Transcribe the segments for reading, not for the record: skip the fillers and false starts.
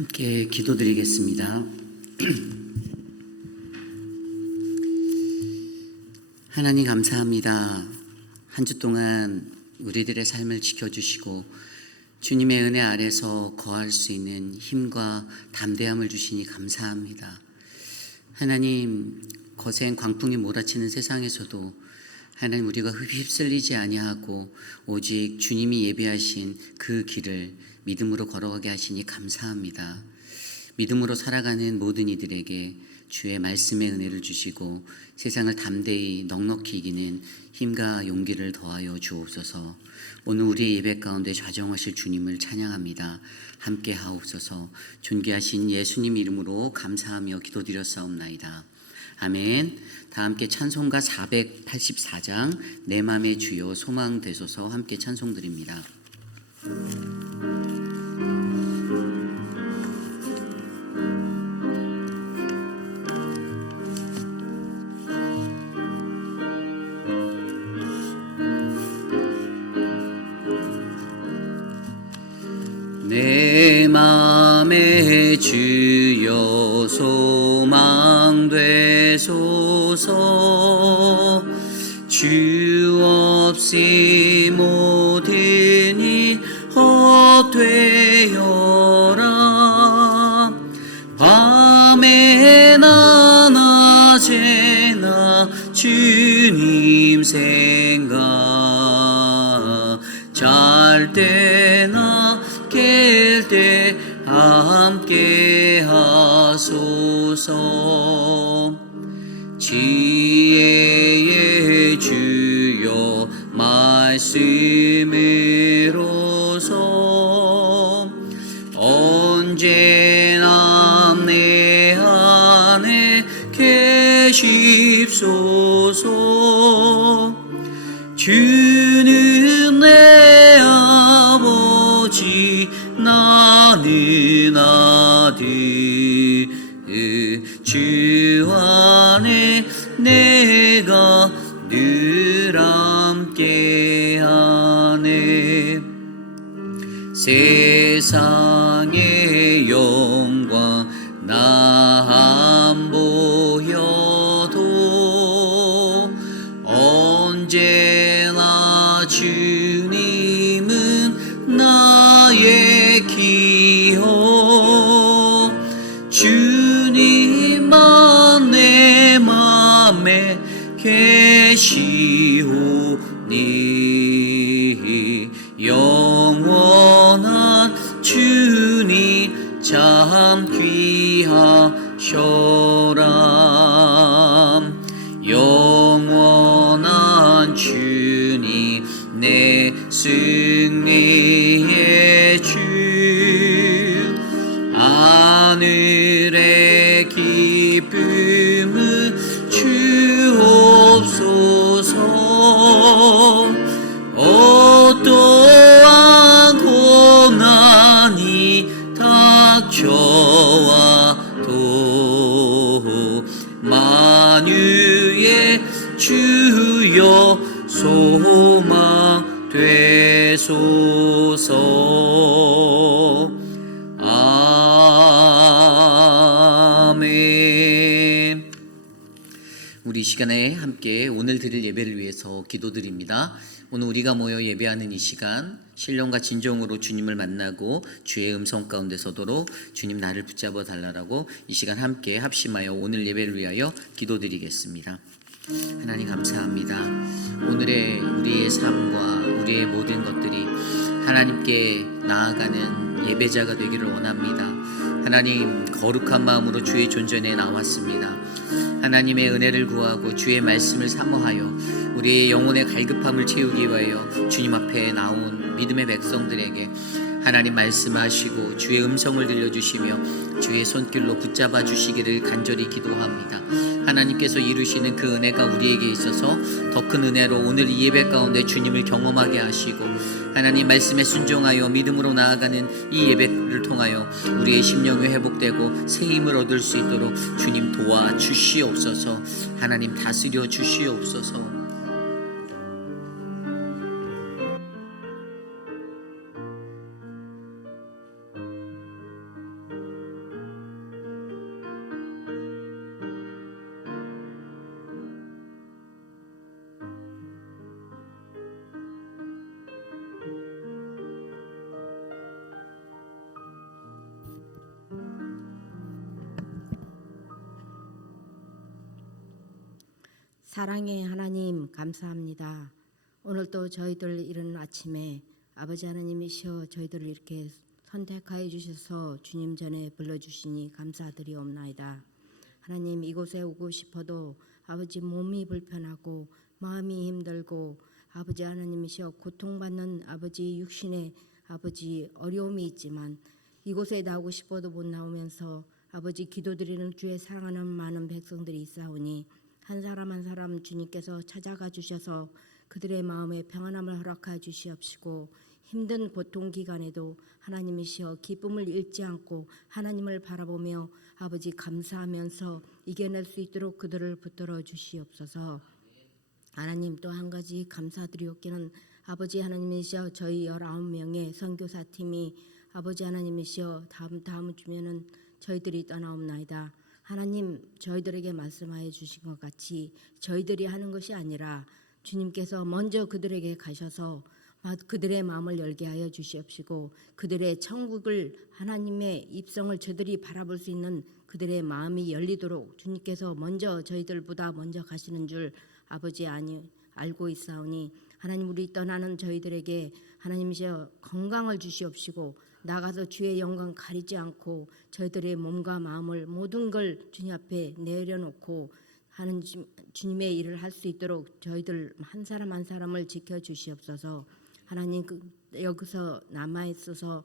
함께 기도드리겠습니다. 하나님 감사합니다. 한 주 동안 우리들의 삶을 지켜주시고 주님의 은혜 아래서 거할 수 있는 힘과 담대함을 주시니 감사합니다. 하나님, 거센 광풍이 몰아치는 세상에서도 하나님, 우리가 휩쓸리지 아니하고 오직 주님이 예비하신 그 길을 믿음으로 걸어가게 하시니 감사합니다. 믿음으로 살아가는 모든 이들에게 주의 말씀의 은혜를 주시고 세상을 담대히 넉넉히 이기는 힘과 용기를 더하여 주옵소서. 오늘 우리의 예배 가운데 좌정하실 주님을 찬양합니다. 함께 하옵소서. 존귀하신 예수님 이름으로 감사하며 기도드렸사옵나이다. 아멘. 다 함께 찬송가 484장 내 맘의 주여 소망 되소서 함께 찬송드립니다. 내 맘의 주여 소망 되소서. 주 없이 모든 이 헛되어라. 밤에나 낮에나 주님 생각, 잘 때나 깰 때 함께 하소서. 지혜의 주여 말씀으로서 언제나 내 안에 계십소서. 주는 내 아버지 나는 아들, 주 안에 내가 늘 함께하네. 세상의 영광 나 안 보여도 언제나 주님은 나의 기호. 주님만 내 맘에 계시오니 영원한 주님 참 귀하셔라. 영원한 주님 내 승리의 주, 하늘의 기쁨을 주옵소서. 어떠한 고난이 닥쳐와도 만유의 주여 소망 되소서. 아멘. 우리 이 시간에 함께 오늘 드릴 예배를 위해서 기도드립니다. 오늘 우리가 모여 예배하는 이 시간 신령과 진정으로 주님을 만나고 주의 음성 가운데 서도록 주님 나를 붙잡아 달라라고 이 시간 함께 합심하여 오늘 예배를 위하여 기도드리겠습니다. 하나님 감사합니다. 오늘의 우리의 삶과 우리의 모든 것들이 하나님께 나아가는 예배자가 되기를 원합니다. 하나님, 거룩한 마음으로 주의 존전에 나왔습니다. 하나님의 은혜를 구하고 주의 말씀을 사모하여 우리의 영혼의 갈급함을 채우기 위하여 주님 앞에 나온 믿음의 백성들에게 하나님 말씀하시고 주의 음성을 들려주시며 주의 손길로 붙잡아 주시기를 간절히 기도합니다. 하나님께서 이루시는 그 은혜가 우리에게 있어서 더 큰 은혜로 오늘 이 예배 가운데 주님을 경험하게 하시고 하나님 말씀에 순종하여 믿음으로 나아가는 이 예배를 통하여 우리의 심령이 회복되고 새 힘을 얻을 수 있도록 주님 도와주시옵소서. 하나님 다스려 주시옵소서. 사랑의 하나님 감사합니다. 오늘도 저희들 이른 아침에 아버지 하나님이시여 저희들을 이렇게 선택하여 주셔서 주님 전에 불러주시니 감사드리옵나이다. 하나님, 이곳에 오고 싶어도 아버지 몸이 불편하고 마음이 힘들고 아버지 하나님이시여 고통받는 아버지 육신의 아버지 어려움이 있지만 이곳에 나오고 싶어도 못 나오면서 아버지 기도드리는 주의 사랑하는 많은 백성들이 있사오니 한 사람 한 사람 주님께서 찾아가 주셔서 그들의 마음에 평안함을 허락하여 주시옵시고 힘든 고통 기간에도 하나님이시여 기쁨을 잃지 않고 하나님을 바라보며 아버지 감사하면서 이겨낼 수 있도록 그들을 붙들어 주시옵소서. 하나님, 또 한 가지 감사드리옵기는 아버지 하나님이시여 저희 19명의 선교사 팀이 아버지 하나님이시여 다음 주면은 저희들이 떠나옵나이다. 하나님, 저희들에게 말씀하여 주신 것 같이 저희들이 하는 것이 아니라 주님께서 먼저 그들에게 가셔서 그들의 마음을 열게 하여 주시옵시고 그들의 천국을 하나님의 입성을 저들이 바라볼 수 있는 그들의 마음이 열리도록 주님께서 먼저 저희들보다 먼저 가시는 줄 아버지 알고 있사오니 하나님, 우리 떠나는 저희들에게 하나님이시여 건강을 주시옵시고 나가서 주의 영광 가리지 않고 저희들의 몸과 마음을 모든 걸 주님 앞에 내려놓고 하는 주님의 일을 할 수 있도록 저희들 한 사람 한 사람을 지켜주시옵소서. 하나님, 여기서 남아있어서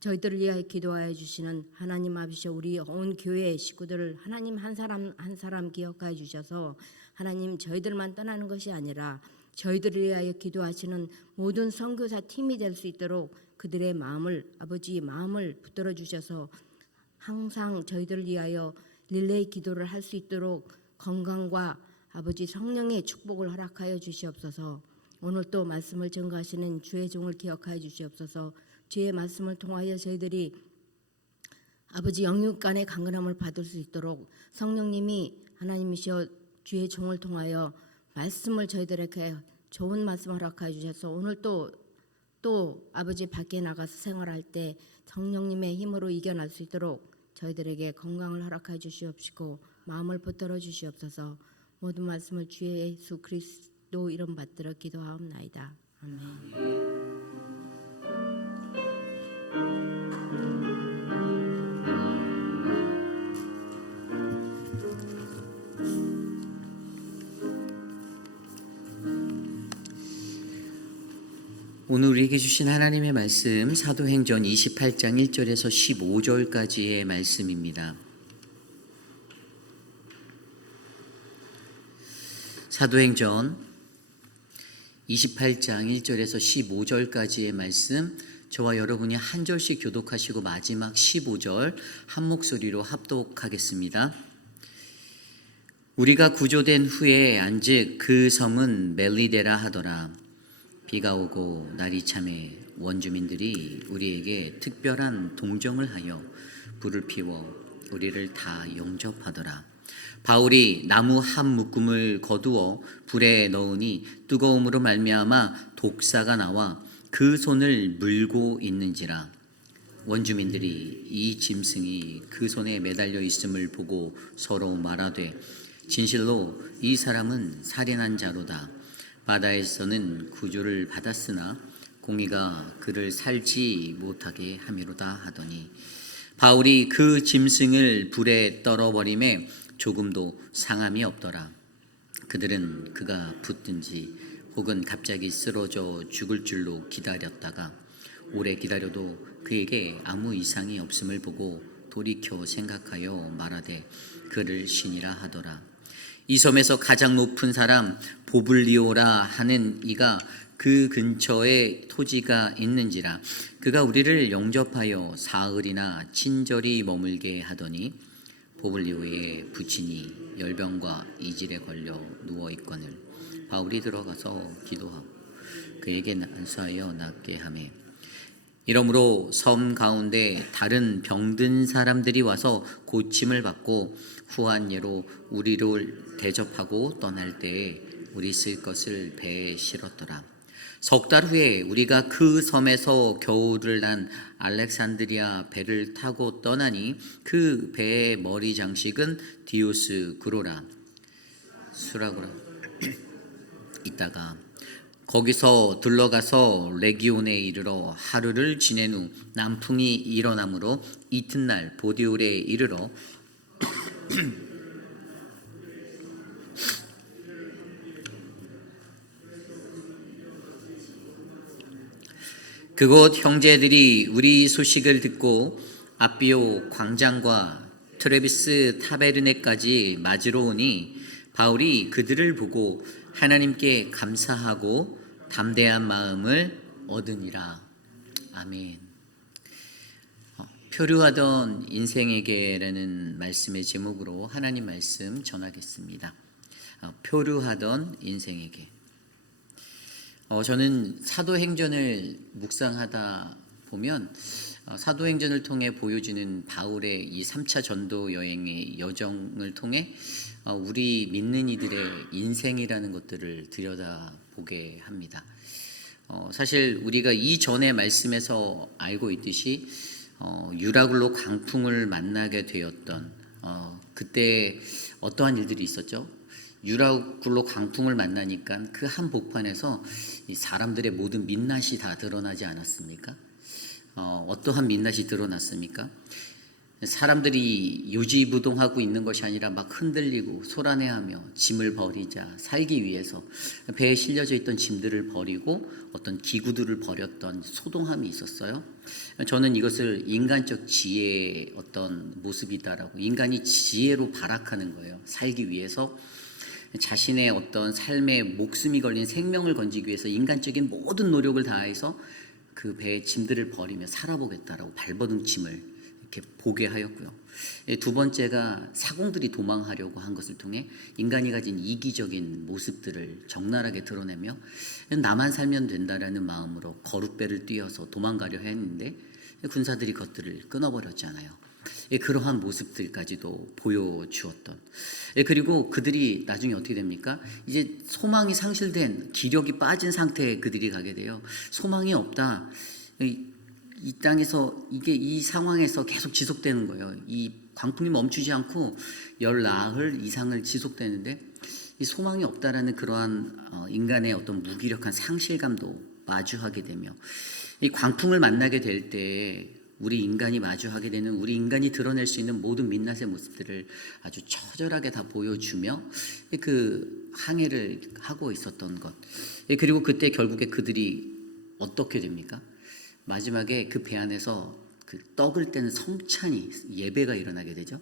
저희들을 위하여 기도하여 주시는 하나님 아버지, 우리 온 교회 식구들을 하나님 한 사람 한 사람 기억하여 주셔서 하나님, 저희들만 떠나는 것이 아니라 저희들을 위하여 기도하시는 모든 선교사 팀이 될 수 있도록 그들의 마음을 아버지 마음을 붙들어 주셔서 항상 저희들을 위하여 릴레이 기도를 할 수 있도록 건강과 아버지 성령의 축복을 허락하여 주시옵소서. 오늘 또 말씀을 전가하시는 주의 종을 기억하여 주시옵소서. 주의 말씀을 통하여 저희들이 아버지 영육간의 강건함을 받을 수 있도록 성령님이 하나님이시여 주의 종을 통하여 말씀을 저희들에게 좋은 말씀을 허락하여 주셔서 오늘 또 아버지 밖에 나가서 생활할 때 성령님의 힘으로 이겨낼 수 있도록 저희들에게 건강을 허락하여 주시옵시고 마음을 붙들어 주시옵소서. 모든 말씀을 주의 예수 그리스도 이름 받들어 기도하옵나이다. 아멘. 오늘 우리에게 주신 하나님의 말씀 사도행전 28장 1절에서 15절까지의 말씀입니다. 사도행전 28장 1절에서 15절까지의 말씀, 저와 여러분이 한 절씩 교독하시고 마지막 15절 한 목소리로 합독하겠습니다. 우리가 구조된 후에 안즉 그 섬은 멜리데라 하더라. 비가 오고 날이 참해 원주민들이 우리에게 특별한 동정을 하여 불을 피워 우리를 다 영접하더라. 바울이 나무 한 묶음을 거두어 불에 넣으니 뜨거움으로 말미암아 독사가 나와 그 손을 물고 있는지라. 원주민들이 이 짐승이 그 손에 매달려 있음을 보고 서로 말하되 진실로 이 사람은 살인한 자로다. 바다에서는 구주를 받았으나 공의가 그를 살지 못하게 함이로다 하더니 바울이 그 짐승을 불에 떨어버림에 조금도 상함이 없더라. 그들은 그가 붙든지 혹은 갑자기 쓰러져 죽을 줄로 기다렸다가 오래 기다려도 그에게 아무 이상이 없음을 보고 돌이켜 생각하여 말하되 그를 신이라 하더라. 이 섬에서 가장 높은 사람 보블리오라 하는 이가 그 근처에 토지가 있는지라. 그가 우리를 영접하여 사흘이나 친절히 머물게 하더니 보블리오의 부친이 열병과 이질에 걸려 누워있거늘 바울이 들어가서 기도하고 그에게 안수하여 낫게 하매 이러므로 섬 가운데 다른 병든 사람들이 와서 고침을 받고 후한 예로 우리를 대접하고 떠날 때에 우리 쓸 것을 배에 실었더라. 석 달 후에 우리가 그 섬에서 겨울을 난 알렉산드리아 배를 타고 떠나니 그 배의 머리 장식은 디오스 그로라 수라고라 있다가 거기서 들러가서 레기온에 이르러 하루를 지낸 후 남풍이 일어나므로 이튿날 보디올에 이르러 그곳 형제들이 우리 소식을 듣고 아비오 광장과 트레비스 타베르네까지 맞으러 오니 바울이 그들을 보고 하나님께 감사하고 담대한 마음을 얻으니라. 아멘. 표류하던 인생에게라는 말씀의 제목으로 하나님 말씀 전하겠습니다. 표류하던 인생에게. 저는 사도행전을 묵상하다 보면 사도행전을 통해 보여주는 바울의 이 3차 전도 여행의 여정을 통해 우리 믿는 이들의 인생이라는 것들을 들여다보게 합니다. 사실 우리가 이전의 말씀에서 알고 있듯이 유라굴로 광풍을 만나게 되었던 그때 어떠한 일들이 있었죠? 유라굴로 광풍을 만나니까 그 한 복판에서 이 사람들의 모든 민낯이 다 드러나지 않았습니까? 어떠한 민낯이 드러났습니까? 사람들이 요지부동하고 있는 것이 아니라 막 흔들리고 소란해하며 짐을 버리자 살기 위해서 배에 실려져 있던 짐들을 버리고 어떤 기구들을 버렸던 소동함이 있었어요. 저는 이것을 인간적 지혜의 어떤 모습이다라고, 인간이 지혜로 발악하는 거예요. 살기 위해서 자신의 어떤 삶에 목숨이 걸린 생명을 건지기 위해서 인간적인 모든 노력을 다해서 그 배의 짐들을 버리며 살아보겠다라고 발버둥 짐을 이렇게 보게 하였고요. 두 번째가 사공들이 도망하려고 한 것을 통해 인간이 가진 이기적인 모습들을 적나라하게 드러내며 나만 살면 된다라는 마음으로 거룻배를 띄어서 도망가려 했는데 군사들이 그것들을 끊어버렸잖아요. 그러한 모습들까지도 보여주었던. 그리고 그들이 나중에 어떻게 됩니까? 이제 소망이 상실된, 기력이 빠진 상태에 그들이 가게 돼요. 소망이 없다. 이 땅에서 이 상황에서 계속 지속되는 거예요. 이 광풍이 멈추지 않고 열 나흘 이상을 지속되는데 이 소망이 없다라는 그러한 인간의 어떤 무기력한 상실감도 마주하게 되며 이 광풍을 만나게 될 때 우리 인간이 마주하게 되는, 우리 인간이 드러낼 수 있는 모든 민낯의 모습들을 아주 처절하게 다 보여주며 그 항해를 하고 있었던 것. 그리고 그때 결국에 그들이 어떻게 됩니까? 마지막에 그 배 안에서 그 떡을 떼는 성찬이, 예배가 일어나게 되죠.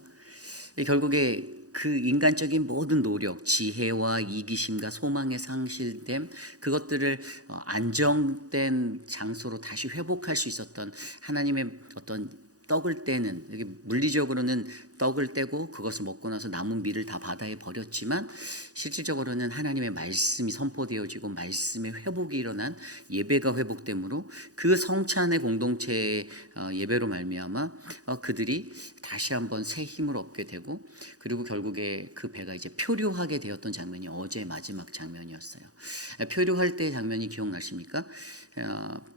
결국에 그 인간적인 모든 노력, 지혜와 이기심과 소망의 상실됨, 그것들을 안정된 장소로 다시 회복할 수 있었던 하나님의 어떤 떡을 떼는, 이게 물리적으로는 떡을 떼고 그것을 먹고 나서 남은 밀을 다 바다에 버렸지만 실질적으로는 하나님의 말씀이 선포되어지고 말씀의 회복이 일어난 예배가 회복되므로 그 성찬의 공동체의 예배로 말미암아 그들이 다시 한번 새 힘을 얻게 되고, 그리고 결국에 그 배가 이제 표류하게 되었던 장면이 어제 마지막 장면이었어요. 표류할 때 장면이 기억나십니까?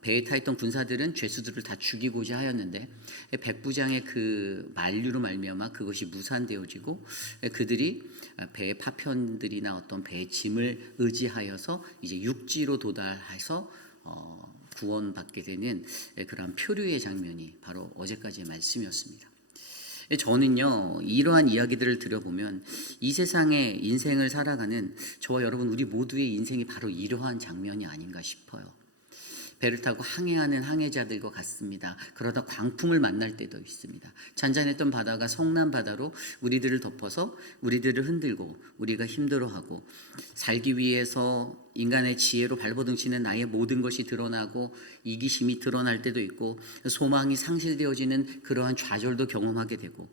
배에 타 있던 군사들은 죄수들을 다 죽이고자 하였는데 백부장의 그 만류로 말미암아 그것이 무산되어지고 그들이 배의 파편들이나 어떤 배의 짐을 의지하여서 이제 육지로 도달해서 구원받게 되는 그러한 표류의 장면이 바로 어제까지의 말씀이었습니다. 저는요, 이러한 이야기들을 들어보면 이 세상에 인생을 살아가는 저와 여러분 우리 모두의 인생이 바로 이러한 장면이 아닌가 싶어요. 배를 타고 항해하는 항해자들과 같습니다. 그러다 광풍을 만날 때도 있습니다. 잔잔했던 바다가 성난 바다로 우리들을 덮어서 우리들을 흔들고 우리가 힘들어하고 살기 위해서 인간의 지혜로 발버둥 치는 나의 모든 것이 드러나고 이기심이 드러날 때도 있고 소망이 상실되어지는 그러한 좌절도 경험하게 되고,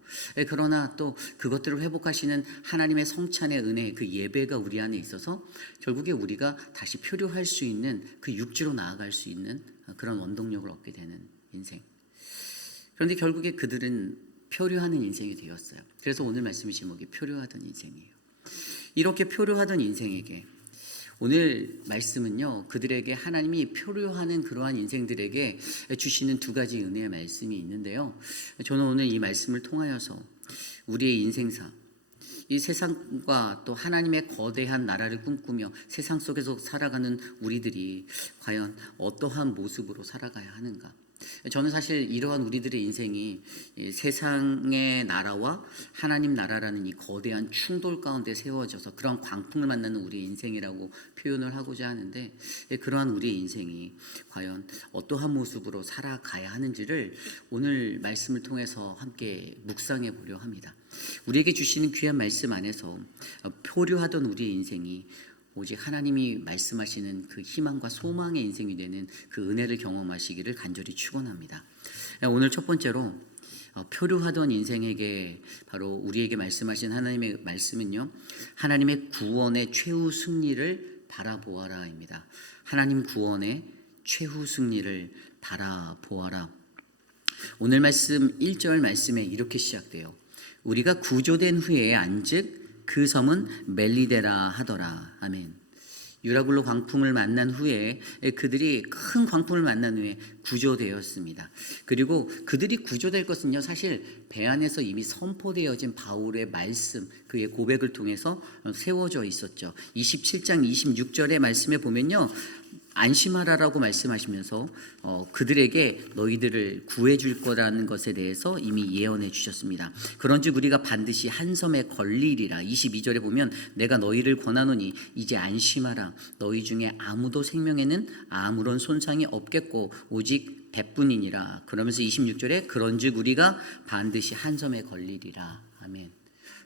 그러나 또 그것들을 회복하시는 하나님의 성찬의 은혜, 그 예배가 우리 안에 있어서 결국에 우리가 다시 표류할 수 있는, 그 육지로 나아갈 수 있는 그런 원동력을 얻게 되는 인생. 그런데 결국에 그들은 표류하는 인생이 되었어요. 그래서 오늘 말씀의 제목이 표류하던 인생이에요. 이렇게 표류하던 인생에게 오늘 말씀은요, 그들에게 하나님이 표류하는 그러한 인생들에게 주시는 두 가지 은혜의 말씀이 있는데요. 저는 오늘 이 말씀을 통하여서 우리의 인생사, 이 세상과 또 하나님의 거대한 나라를 꿈꾸며 세상 속에서 살아가는 우리들이 과연 어떠한 모습으로 살아가야 하는가? 저는 사실 이러한 우리들의 인생이 이 세상의 나라와 하나님 나라라는 이 거대한 충돌 가운데 세워져서 그런 광풍을 만나는 우리의 인생이라고 표현을 하고자 하는데, 그러한 우리의 인생이 과연 어떠한 모습으로 살아가야 하는지를 오늘 말씀을 통해서 함께 묵상해 보려 합니다. 우리에게 주시는 귀한 말씀 안에서 표류하던 우리의 인생이 오직 하나님이 말씀하시는 그 희망과 소망의 인생이 되는 그 은혜를 경험하시기를 간절히 축원합니다. 오늘 첫 번째로 표류하던 인생에게 바로 우리에게 말씀하신 하나님의 말씀은요, 하나님의 구원의 최후 승리를 바라보아라입니다. 하나님 구원의 최후 승리를 바라보아라. 오늘 말씀 1절 말씀에 이렇게 시작돼요. 우리가 구조된 후에 안즉 그 섬은 멜리데라 하더라. 아멘. 유라굴로 광풍을 만난 후에 그들이 큰 광풍을 만난 후에 구조되었습니다. 그리고 그들이 구조될 것은요, 사실 배 안에서 이미 선포되어진 바울의 말씀, 그의 고백을 통해서 세워져 있었죠. 27장 26절의 말씀에 보면요, 안심하라라고 말씀하시면서 그들에게 너희들을 구해줄 거라는 것에 대해서 이미 예언해 주셨습니다. 그런즉 우리가 반드시 한 섬에 걸리리라. 22절에 보면 내가 너희를 권하노니 이제 안심하라. 너희 중에 아무도 생명에는 아무런 손상이 없겠고 오직 배뿐이니라. 그러면서 26절에 그런즉 우리가 반드시 한 섬에 걸리리라. 아멘.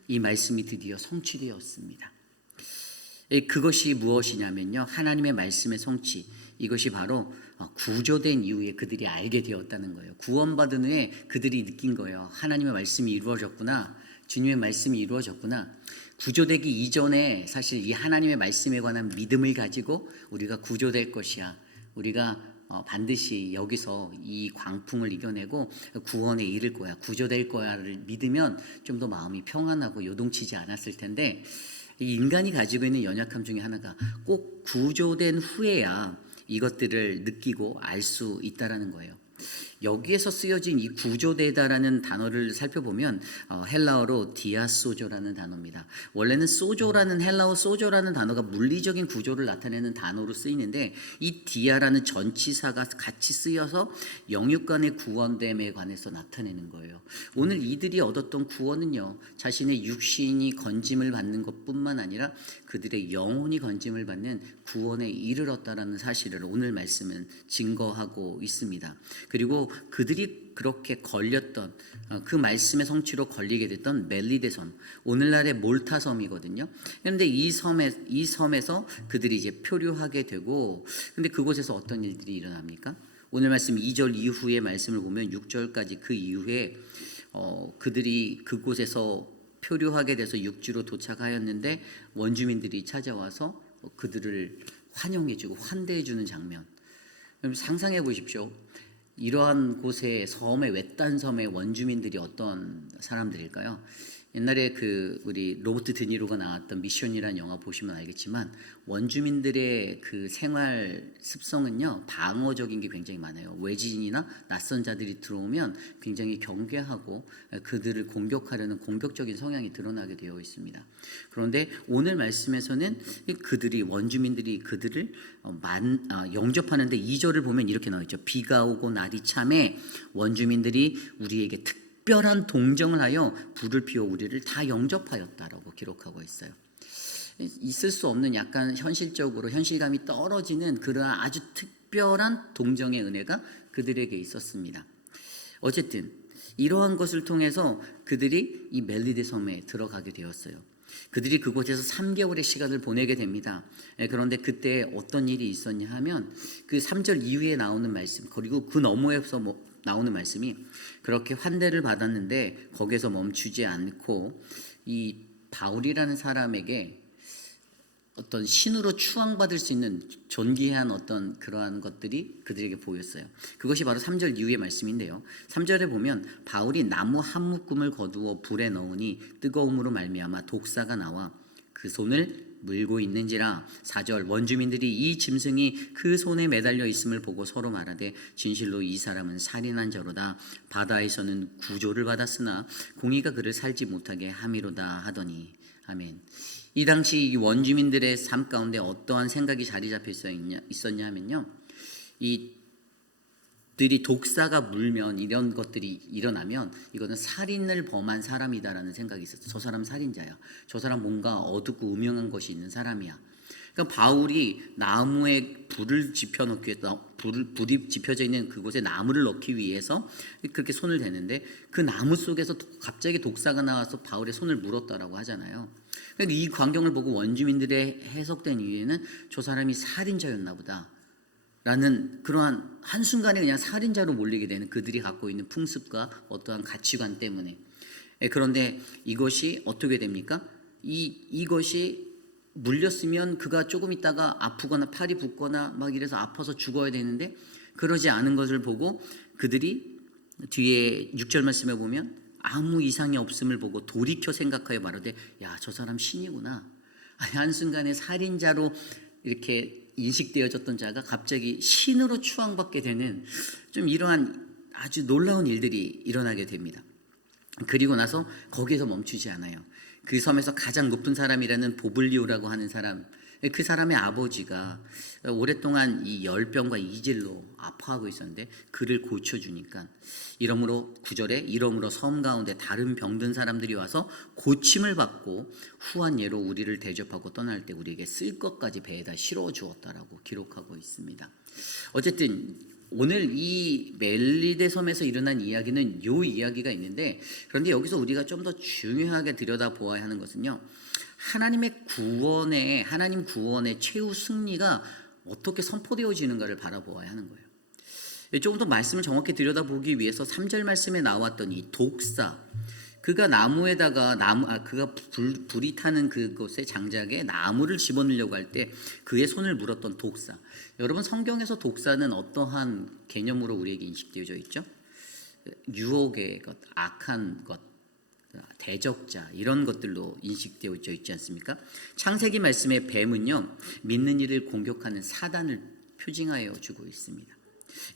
이 말씀이 드디어 성취되었습니다. 그것이 무엇이냐면요, 하나님의 말씀의 성취, 이것이 바로 구조된 이후에 그들이 알게 되었다는 거예요. 구원받은 후에 그들이 느낀 거예요. 하나님의 말씀이 이루어졌구나, 주님의 말씀이 이루어졌구나. 구조되기 이전에 사실 이 하나님의 말씀에 관한 믿음을 가지고 우리가 구조될 것이야, 우리가 반드시 여기서 이 광풍을 이겨내고 구원에 이를 거야, 구조될 거야를 믿으면 좀 더 마음이 평안하고 요동치지 않았을 텐데, 이 인간이 가지고 있는 연약함 중에 하나가 꼭 구조된 후에야 이것들을 느끼고 알 수 있다라는 거예요. 여기에서 쓰여진 이 구조되다라는 단어를 살펴보면 헬라어로 디아소조라는 단어입니다. 원래는 소조라는 헬라어 소조라는 단어가 물리적인 구조를 나타내는 단어로 쓰이는데, 이 디아라는 전치사가 같이 쓰여서 영육 간의 구원됨에 관해서 나타내는 거예요. 오늘 이들이 얻었던 구원은요, 자신의 육신이 건짐을 받는 것뿐만 아니라 그들의 영혼이 건짐을 받는 구원에 이르렀다라는 사실을 오늘 말씀은 증거하고 있습니다. 그리고 그들이 그렇게 걸렸던 그 말씀의 성취로 걸리게 됐던 멜리데 섬, 오늘날의 몰타 섬이거든요. 그런데 이 섬에서 그들이 이제 표류하게 되고, 근데 그곳에서 어떤 일들이 일어납니까? 오늘 말씀 2절 이후의 말씀을 보면 6절까지 그 이후에 그들이 그곳에서 표류하게 돼서 육지로 도착하였는데 원주민들이 찾아와서 그들을 환영해주고 환대해주는 장면. 그럼 상상해 보십시오. 이러한 곳에 섬의 외딴 섬의 원주민들이 어떤 사람들일까요? 옛날에 우리 로버트 드니로가 나왔던 미션이라는 영화 보시면 알겠지만, 원주민들의 그 생활 습성은요, 방어적인 게 굉장히 많아요. 외지인이나 낯선 자들이 들어오면 굉장히 경계하고 그들을 공격하려는 공격적인 성향이 드러나게 되어 있습니다. 그런데 오늘 말씀에서는 원주민들이 그들을 영접하는데 2절을 보면 이렇게 나와 있죠. 비가 오고 날이 참에 원주민들이 우리에게 특별한 동정을 하여 불을 피워 우리를 다 영접하였다라고 기록하고 있어요. 있을 수 없는 약간 현실적으로 현실감이 떨어지는 그러한 아주 특별한 동정의 은혜가 그들에게 있었습니다. 어쨌든 이러한 것을 통해서 그들이 이 멜리데 섬에 들어가게 되었어요. 그들이 그곳에서 3개월의 시간을 보내게 됩니다. 그런데 그때 어떤 일이 있었냐 하면 그 3절 이후에 나오는 말씀, 그리고 그 너머에서 나오는 말씀이, 그렇게 환대를 받았는데 거기서 멈추지 않고 이 바울이라는 사람에게 어떤 신으로 추앙받을 수 있는 존귀한 어떤 그러한 것들이 그들에게 보였어요. 그것이 바로 3절 이후의 말씀인데요. 3절에 보면 바울이 나무 한 묶음을 거두어 불에 넣으니 뜨거움으로 말미암아 독사가 나와 그 손을 물고 있는지라. 4절 원주민들이 이 짐승이 그 손에 매달려 있음을 보고 서로 말하되 진실로 이 사람은 살인한 자로다. 바다에서는 구조를 받았으나 공의가 그를 살지 못하게 함이로다 하더니. 아멘. 이 당시 이 원주민들의 삶 가운데 어떠한 생각이 자리 잡혀 있었냐 하면요, 이들이 독사가 물면, 이런 것들이 일어나면 이거는 살인을 범한 사람이다라는 생각이 있었어요. 저 사람 살인자야. 저 사람 뭔가 어둡고 음흉한 것이 있는 사람이야. 그러니까 바울이 나무에 불을 지펴놓기 위해서, 불이 지펴져 있는 그곳에 나무를 넣기 위해서 그렇게 손을 대는데, 그 나무 속에서 갑자기 독사가 나와서 바울의 손을 물었다라고 하잖아요. 그러니까 이 광경을 보고 원주민들의 해석된 이유에는 저 사람이 살인자였나 보다 라는, 그러한 한순간에 그냥 살인자로 몰리게 되는 그들이 갖고 있는 풍습과 어떠한 가치관 때문에. 그런데 이것이 어떻게 됩니까? 이것이 물렸으면 그가 조금 있다가 아프거나 팔이 붓거나 막 이래서 아파서 죽어야 되는데, 그러지 않은 것을 보고 그들이 뒤에 6절 말씀에 보면 아무 이상이 없음을 보고 돌이켜 생각하여 말하되, 야, 저 사람 신이구나. 한순간에 살인자로 이렇게 인식되어졌던 자가 갑자기 신으로 추앙받게 되는, 좀 이러한 아주 놀라운 일들이 일어나게 됩니다. 그리고 나서 거기에서 멈추지 않아요. 그 섬에서 가장 높은 사람이라는 보블리오라고 하는 사람, 그 사람의 아버지가 오랫동안 이 열병과 이질로 아파하고 있었는데 그를 고쳐주니까, 이러므로 9절에 이러므로 섬 가운데 다른 병든 사람들이 와서 고침을 받고 후한 예로 우리를 대접하고 떠날 때 우리에게 쓸 것까지 배에다 실어 주었다라고 기록하고 있습니다. 어쨌든 오늘 이 멜리데 섬에서 일어난 이야기는 요 이야기가 있는데, 그런데 여기서 우리가 좀 더 중요하게 들여다보아야 하는 것은요, 하나님 구원의 최후 승리가 어떻게 선포되어지는가를 바라보아야 하는 거예요. 조금 더 말씀을 정확히 들여다보기 위해서 3절 말씀에 나왔던 이 독사, 그가 나무에다가 그가 불이 타는 그곳의 장작에 나무를 집어넣으려고 할 때 그의 손을 물었던 독사. 여러분, 성경에서 독사는 어떠한 개념으로 우리에게 인식되어져 있죠? 유혹의 것, 악한 것, 대적자, 이런 것들로 인식되어져 있지 않습니까? 창세기 말씀의 뱀은요, 믿는 이를 공격하는 사단을 표징하여 주고 있습니다.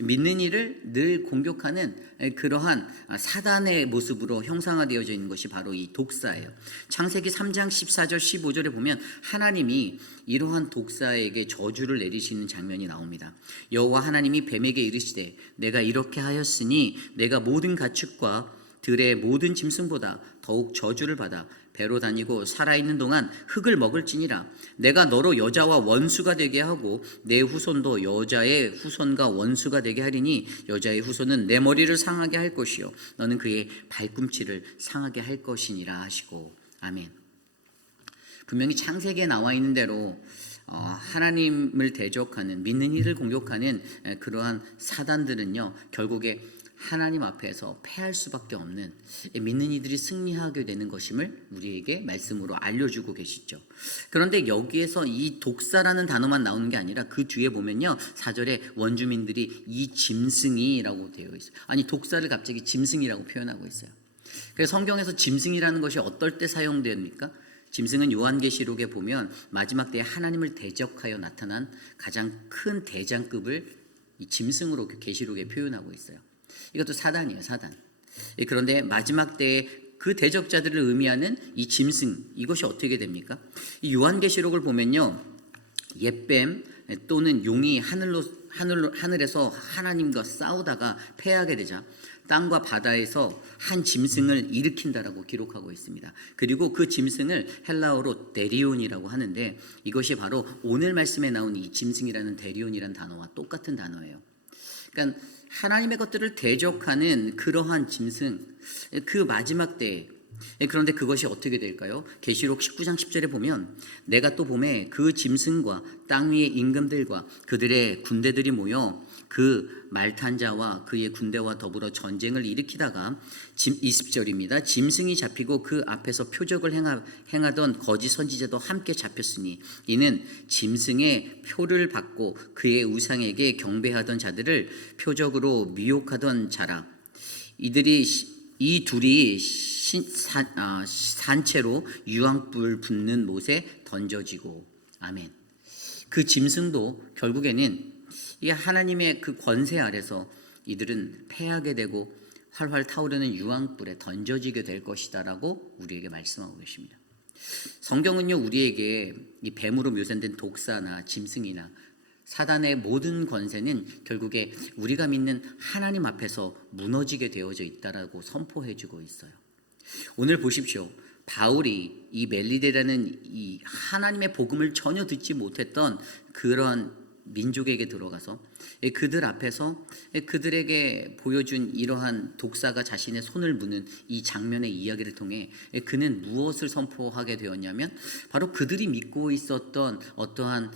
믿는 이를 늘 공격하는 그러한 사단의 모습으로 형상화되어져 있는 것이 바로 이 독사예요. 창세기 3장 14절 15절에 보면 하나님이 이러한 독사에게 저주를 내리시는 장면이 나옵니다. 여호와 하나님이 뱀에게 이르시되 내가 이렇게 하였으니 내가 모든 가축과 들의 모든 짐승보다 더욱 저주를 받아 배로 다니고 살아있는 동안 흙을 먹을지니라. 내가 너로 여자와 원수가 되게 하고 내 후손도 여자의 후손과 원수가 되게 하리니 여자의 후손은 내 머리를 상하게 할 것이요 너는 그의 발꿈치를 상하게 할 것이니라 하시고. 아멘. 분명히 창세기에 나와 있는 대로 하나님을 대적하는, 믿는 이를 공격하는 그러한 사단들은요, 결국에 하나님 앞에서 패할 수밖에 없는, 믿는 이들이 승리하게 되는 것임을 우리에게 말씀으로 알려주고 계시죠. 그런데 여기에서 이 독사라는 단어만 나오는 게 아니라 그 뒤에 보면요, 4절에 원주민들이 이 짐승이라고 되어 있어요. 아니, 독사를 갑자기 짐승이라고 표현하고 있어요. 그래서 성경에서 짐승이라는 것이 어떨 때 사용됩니까? 짐승은 요한계시록에 보면 마지막 때에 하나님을 대적하여 나타난 가장 큰 대장급을 이 짐승으로 계시록에 표현하고 있어요. 이것도 사단이에요, 사단. 그런데 마지막 때에 그 대적자들을 의미하는 이 짐승, 이것이 어떻게 됩니까? 이 요한계시록을 보면요, 옛뱀 또는 용이 하늘에서 하나님과 싸우다가 패하게 되자 땅과 바다에서 한 짐승을 일으킨다라고 기록하고 있습니다. 그리고 그 짐승을 헬라어로 데리온이라고 하는데, 이것이 바로 오늘 말씀에 나온 이 짐승이라는 데리온이라는 단어와 똑같은 단어예요. 그러니까 하나님의 것들을 대적하는 그러한 짐승, 그 마지막 때에. 그런데 그것이 어떻게 될까요? 계시록 19장 10절에 보면 내가 또 봄에 그 짐승과 땅 위의 임금들과 그들의 군대들이 모여 그 말탄 자와 그의 군대와 더불어 전쟁을 일으키다가 20절입니다. 짐승이 잡히고 그 앞에서 표적을 행하던 거짓 선지자도 함께 잡혔으니 이는 짐승의 표를 받고 그의 우상에게 경배하던 자들을 표적으로 미혹하던 자라. 이 둘이 산채로 유황불 붙는 못에 던져지고. 아멘. 그 짐승도 결국에는 이 하나님의 그 권세 아래서 이들은 패하게 되고 활활 타오르는 유황불에 던져지게 될 것이다라고 우리에게 말씀하고 계십니다. 성경은요, 우리에게 이 뱀으로 묘사된 독사나 짐승이나 사단의 모든 권세는 결국에 우리가 믿는 하나님 앞에서 무너지게 되어져 있다라고 선포해주고 있어요. 오늘 보십시오. 바울이 이 멜리데라는 이 하나님의 복음을 전혀 듣지 못했던 그런 민족에게 들어가서 그들 앞에서 그들에게 보여준 이러한 독사가 자신의 손을 무는 이 장면의 이야기를 통해 그는 무엇을 선포하게 되었냐면 바로 그들이 믿고 있었던 어떠한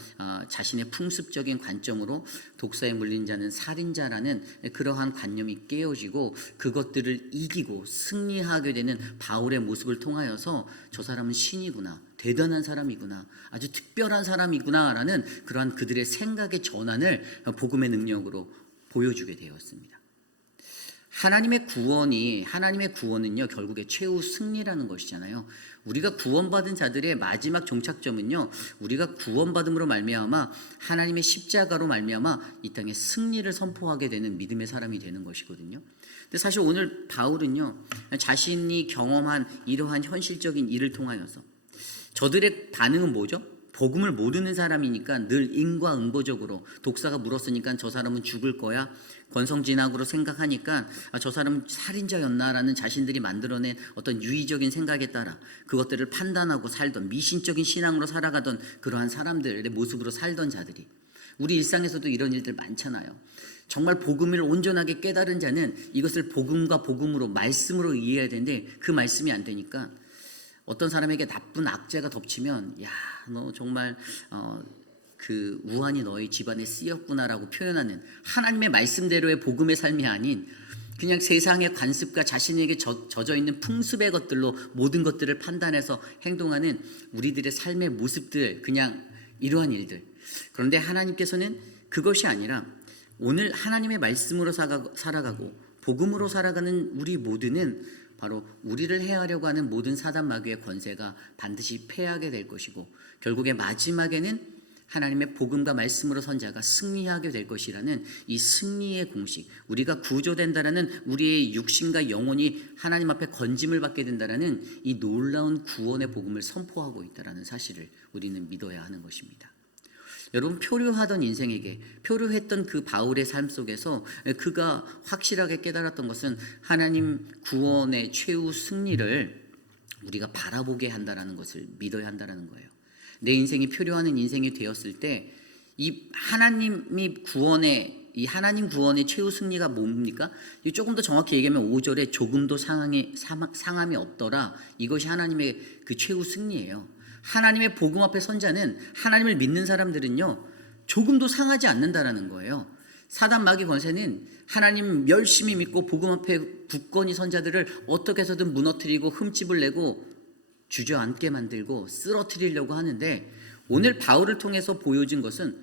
자신의 풍습적인 관점으로 독사에 물린 자는 살인자라는 그러한 관념이 깨어지고 그것들을 이기고 승리하게 되는 바울의 모습을 통하여서 저 사람은 신이구나, 대단한 사람이구나, 아주 특별한 사람이구나라는 그러한 그들의 생각의 전환을 복음의 능력으로 보여주게 되었습니다. 하나님의 구원은요 결국에 최후 승리라는 것이잖아요. 우리가 구원받은 자들의 마지막 종착점은요, 우리가 구원받음으로 말미암아 하나님의 십자가로 말미암아 이 땅에 승리를 선포하게 되는 믿음의 사람이 되는 것이거든요. 근데 사실 오늘 바울은요, 자신이 경험한 이러한 현실적인 일을 통하여서 저들의 반응은 뭐죠? 복음을 모르는 사람이니까 늘 인과응보적으로 독사가 물었으니까 저 사람은 죽을 거야, 권성진학으로 생각하니까 저 사람은 살인자였나라는 자신들이 만들어낸 어떤 유의적인 생각에 따라 그것들을 판단하고 살던 미신적인 신앙으로 살아가던 그러한 사람들의 모습으로 살던 자들이, 우리 일상에서도 이런 일들 많잖아요. 정말 복음을 온전하게 깨달은 자는 이것을 복음과 복음으로 말씀으로 이해해야 되는데 그 말씀이 안 되니까 어떤 사람에게 나쁜 악재가 덮치면 야, 너 정말 그 우환이 너희 집안에 쓰였구나라고 표현하는 하나님의 말씀대로의 복음의 삶이 아닌 그냥 세상의 관습과 자신에게 젖어 있는 풍습의 것들로 모든 것들을 판단해서 행동하는 우리들의 삶의 모습들, 그냥 이러한 일들. 그런데 하나님께서는 그것이 아니라 오늘 하나님의 말씀으로 살아가고 복음으로 살아가는 우리 모두는 바로 우리를 해하려고 하는 모든 사단 마귀의 권세가 반드시 패하게 될 것이고 결국에 마지막에는 하나님의 복음과 말씀으로 선 자가 승리하게 될 것이라는 이 승리의 공식, 우리가 구조된다라는 우리의 육신과 영혼이 하나님 앞에 건짐을 받게 된다라는 이 놀라운 구원의 복음을 선포하고 있다라는 사실을 우리는 믿어야 하는 것입니다. 여러분, 표류하던 인생에게 표류했던 그 바울의 삶 속에서 그가 확실하게 깨달았던 것은 하나님 구원의 최후 승리를 우리가 바라보게 한다라는 것을 믿어야 한다라는 거예요. 내 인생이 표류하는 인생이 되었을 때 이 하나님 구원의 최후 승리가 뭡니까? 조금 더 정확히 얘기하면 5절에 조금도 상함이 없더라. 이것이 하나님의 그 최후 승리예요. 하나님의 복음 앞에 선 자는, 하나님을 믿는 사람들은요 조금도 상하지 않는다라는 거예요. 사단 마귀 권세는 하나님 열심히 믿고 복음 앞에 굳건히 선 자들을 어떻게 해서든 무너뜨리고 흠집을 내고 주저앉게 만들고 쓰러뜨리려고 하는데, 오늘 바울을 통해서 보여준 것은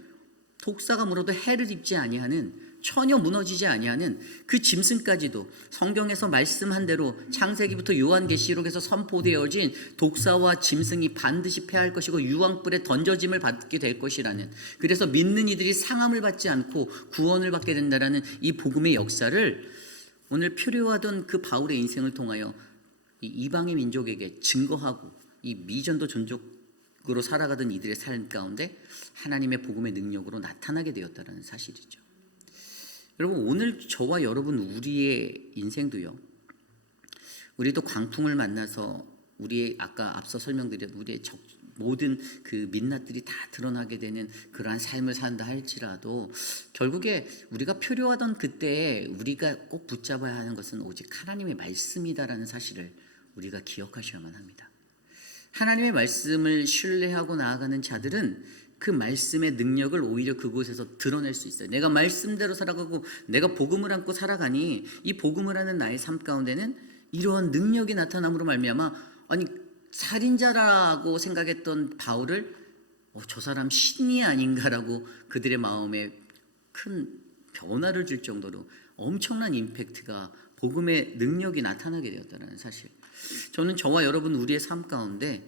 독사가 물어도 해를 입지 아니하는, 전혀 무너지지 아니하는 그 짐승까지도 성경에서 말씀한 대로 창세기부터 요한계시록에서 선포되어진 독사와 짐승이 반드시 패할 것이고 유황불에 던져짐을 받게 될 것이라는, 그래서 믿는 이들이 상함을 받지 않고 구원을 받게 된다라는 이 복음의 역사를 오늘 표류하던 그 바울의 인생을 통하여 이 이방의 민족에게 증거하고 이 미전도 전족으로 살아가던 이들의 삶 가운데 하나님의 복음의 능력으로 나타나게 되었다는 사실이죠. 여러분, 오늘 저와 여러분 우리의 인생도요, 우리도 광풍을 만나서 우리의 아까 앞서 설명드린 우리의 모든 그 민낯들이 다 드러나게 되는 그러한 삶을 산다 할지라도 결국에 우리가 표류하던 그때에 우리가 꼭 붙잡아야 하는 것은 오직 하나님의 말씀이다라는 사실을 우리가 기억하셔야만 합니다. 하나님의 말씀을 신뢰하고 나아가는 자들은 그 말씀의 능력을 오히려 그곳에서 드러낼 수 있어요. 내가 말씀대로 살아가고 내가 복음을 안고 살아가니 이 복음을 하는 나의 삶 가운데는 이러한 능력이 나타남으로 말미암아, 아니 살인자라고 생각했던 바울을 저 사람 신이 아닌가라고 그들의 마음에 큰 변화를 줄 정도로 엄청난 임팩트가, 복음의 능력이 나타나게 되었다는 사실. 저는 저와 여러분 우리의 삶 가운데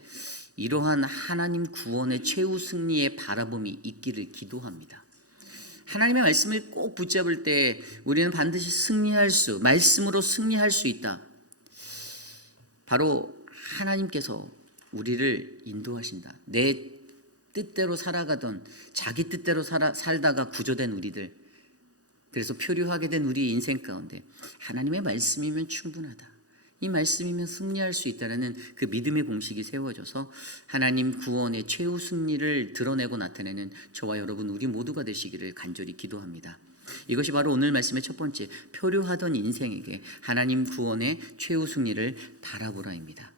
이러한 하나님 구원의 최후 승리의 바라봄이 있기를 기도합니다. 하나님의 말씀을 꼭 붙잡을 때 우리는 반드시 말씀으로 승리할 수 있다. 바로 하나님께서 우리를 인도하신다. 내 뜻대로 살아가던 자기 뜻대로 살다가 구조된 우리들, 그래서 표류하게 된 우리 인생 가운데 하나님의 말씀이면 충분하다. 이 말씀이면 승리할 수 있다라는 그 믿음의 공식이 세워져서 하나님 구원의 최후 승리를 드러내고 나타내는 저와 여러분 우리 모두가 되시기를 간절히 기도합니다. 이것이 바로 오늘 말씀의 첫 번째, 표류하던 인생에게 하나님 구원의 최후 승리를 바라보라입니다.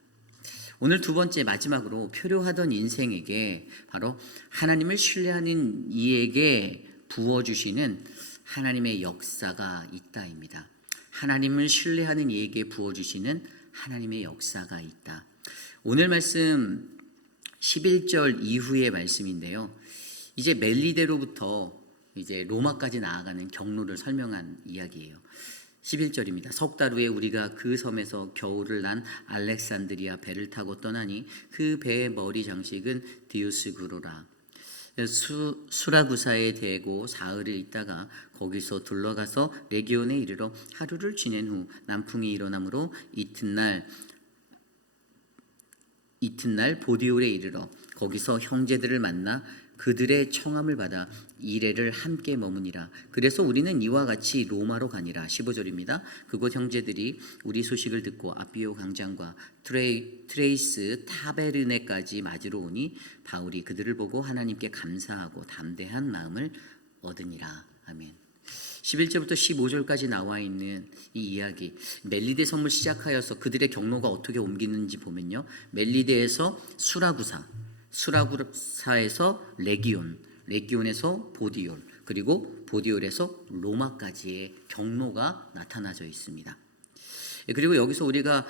오늘 두 번째, 마지막으로 표류하던 인생에게 바로 하나님을 신뢰하는 이에게 부어주시는 하나님의 역사가 있다입니다. 하나님을 신뢰하는 이에게 부어주시는 하나님의 역사가 있다. 오늘 말씀 11절 이후의 말씀인데요. 이제 멜리데로부터 이제 로마까지 나아가는 경로를 설명한 이야기예요. 11절입니다. 석 달 후에 우리가 그 섬에서 겨울을 난 알렉산드리아 배를 타고 떠나니 그 배의 머리 장식은 디오스구로라. 수라구사에 대고 사흘을 있다가 거기서 둘러가서 레기온에 이르러 하루를 지낸 후 남풍이 일어나므로 이튿날 보디올에 이르러 거기서 형제들을 만나 그들의 청함을 받아 이레를 함께 머무니라. 그래서 우리는 이와 같이 로마로 가니라. 15절입니다. 그곳 형제들이 우리 소식을 듣고 아비오 광장과 트레이스 타베르네까지 맞으러 오니 바울이 그들을 보고 하나님께 감사하고 담대한 마음을 얻으니라. 아멘. 11절부터 15절까지 나와 있는 이 이야기, 멜리데 섬을 시작하여서 그들의 경로가 어떻게 옮기는지 보면요, 멜리데에서 수라구사에서 레기온에서 보디올, 그리고 보디올에서 로마까지의 경로가 나타나져 있습니다. 그리고 여기서 우리가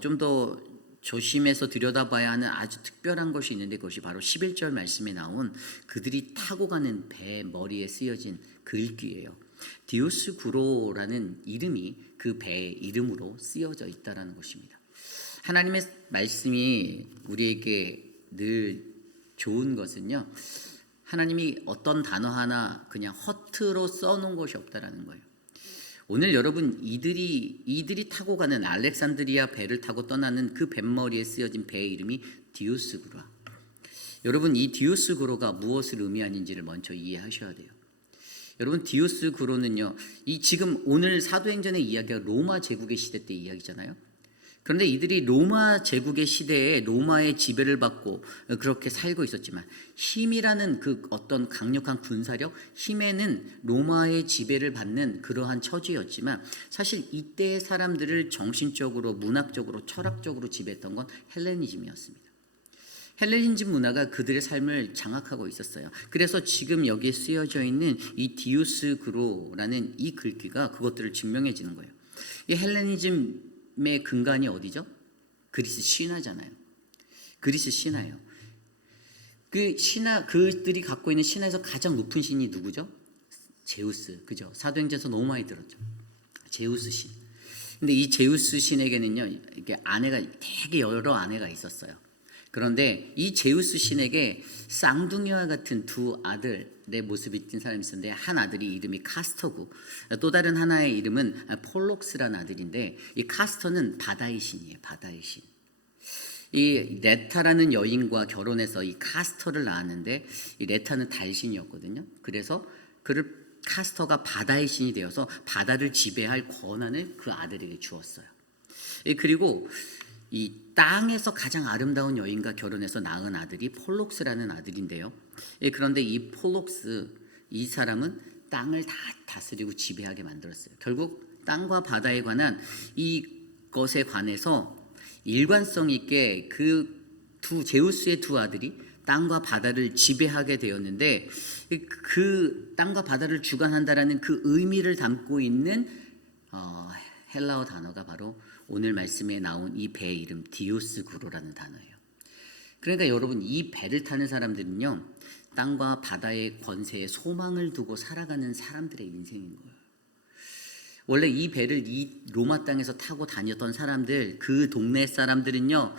좀 더 조심해서 들여다봐야 하는 아주 특별한 것이 있는데, 그것이 바로 11절 말씀에 나온 그들이 타고 가는 배 머리에 쓰여진 글귀예요. 디오스구로라는 이름이 그 배의 이름으로 쓰여져 있다는 것입니다. 하나님의 말씀이 우리에게 늘 좋은 것은요, 하나님이 어떤 단어 하나 그냥 허투루 써놓은 것이 없다라는 거예요. 오늘 여러분, 이들이 타고 가는 알렉산드리아 배를 타고 떠나는 그 뱃머리에 쓰여진 배의 이름이 디오스구로라. 여러분, 이 디오스구로가 무엇을 의미하는지를 먼저 이해하셔야 돼요. 여러분, 디오스구로는요, 이 지금 오늘 사도행전의 이야기가 로마 제국의 시대 때 이야기잖아요. 그런데 이들이 로마 제국의 시대에 로마의 지배를 받고 그렇게 살고 있었지만, 힘이라는 그 어떤 강력한 군사력, 힘에는 로마의 지배를 받는 그러한 처지였지만, 사실 이때의 사람들을 정신적으로, 문학적으로, 철학적으로 지배했던 건 헬레니즘이었습니다. 헬레니즘 문화가 그들의 삶을 장악하고 있었어요. 그래서 지금 여기에 쓰여져 있는 이 디오스구로라는 이 글귀가 그것들을 증명해 주는 거예요. 이 헬레니즘의 근간이 어디죠? 그리스 신화잖아요. 그리스 신화예요. 그 신화, 그들이 갖고 있는 신화에서 가장 높은 신이 누구죠? 제우스, 그죠? 사도행전에서 너무 많이 들었죠. 제우스 신. 근데 이 제우스 신에게는요, 이게 아내가 되게 여러 아내가 있었어요. 그런데 이 제우스 신에게 쌍둥이와 같은 두 아들의 모습이 띈 사람이 있었는데, 한 아들이 이름이 카스터고 또 다른 하나의 이름은 폴록스라는 아들인데, 이 카스터는 바다의 신이에요. 바다의 신. 이 레타라는 여인과 결혼해서 이 카스터를 낳았는데, 이 레타는 달신이었거든요. 그래서 카스터가 바다의 신이 되어서 바다를 지배할 권한을 그 아들에게 주었어요. 그리고 이 땅에서 가장 아름다운 여인과 결혼해서 낳은 아들이 폴록스라는 아들인데요. 그런데 이 폴록스, 이 사람은 땅을 다 다스리고 지배하게 만들었어요. 결국 땅과 바다에 관한 이것에 관해서 일관성 있게 제우스의 두 아들이 땅과 바다를 지배하게 되었는데, 그 땅과 바다를 주관한다라는 그 의미를 담고 있는 헬라어 단어가 바로 오늘 말씀에 나온 이 배의 이름 디오스구로라는 단어예요. 그러니까 여러분, 이 배를 타는 사람들은요, 땅과 바다의 권세에 소망을 두고 살아가는 사람들의 인생인 거예요. 원래 이 배를 이 로마 땅에서 타고 다녔던 사람들, 그 동네 사람들은요,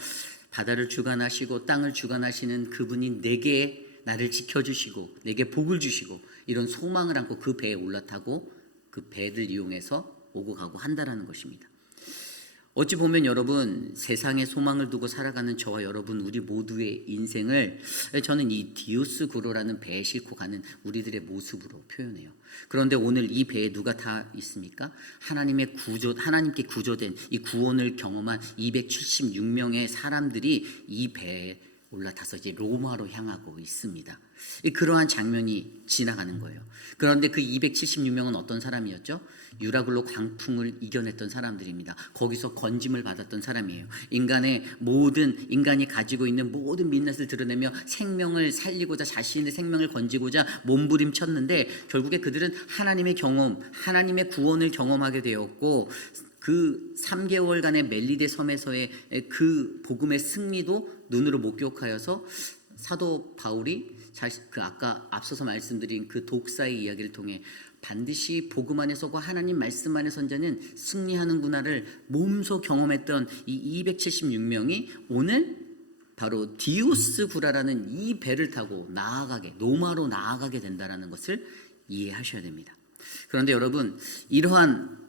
바다를 주관하시고 땅을 주관하시는 그분이 내게 나를 지켜주시고 내게 복을 주시고 이런 소망을 안고 그 배에 올라타고 그 배를 이용해서 오고 가고 한다라는 것입니다. 어찌 보면 여러분 세상에 소망을 두고 살아가는 저와 여러분 우리 모두의 인생을 저는 이 디오스구로라는 배에 싣고 가는 우리들의 모습으로 표현해요. 그런데 오늘 이 배에 누가 타 있습니까? 하나님께 구조된 이 구원을 경험한 276명의 사람들이 이 배에 올라타서 이제 로마로 향하고 있습니다. 그러한 장면이 지나가는 거예요. 그런데 그 276명은 어떤 사람이었죠? 유라굴로 광풍을 이겨냈던 사람들입니다. 거기서 건짐을 받았던 사람이에요. 인간이 가지고 있는 모든 민낯을 드러내며 생명을 살리고자 자신의 생명을 건지고자 몸부림쳤는데 결국에 그들은 하나님의 경험, 하나님의 구원을 경험하게 되었고 그 3개월간의 멜리데 섬에서의 그 복음의 승리도 눈으로 목격하여서 사도 바울이 그 아까 앞서서 말씀드린 그 독사의 이야기를 통해 반드시 복음 안에 서고 하나님 말씀 안에 선 자는 승리하는구나를 몸소 경험했던 이 276명이 오늘 바로 디오스구라라는 이 배를 타고 로마로 나아가게 된다는 것을 이해하셔야 됩니다. 그런데 여러분 이러한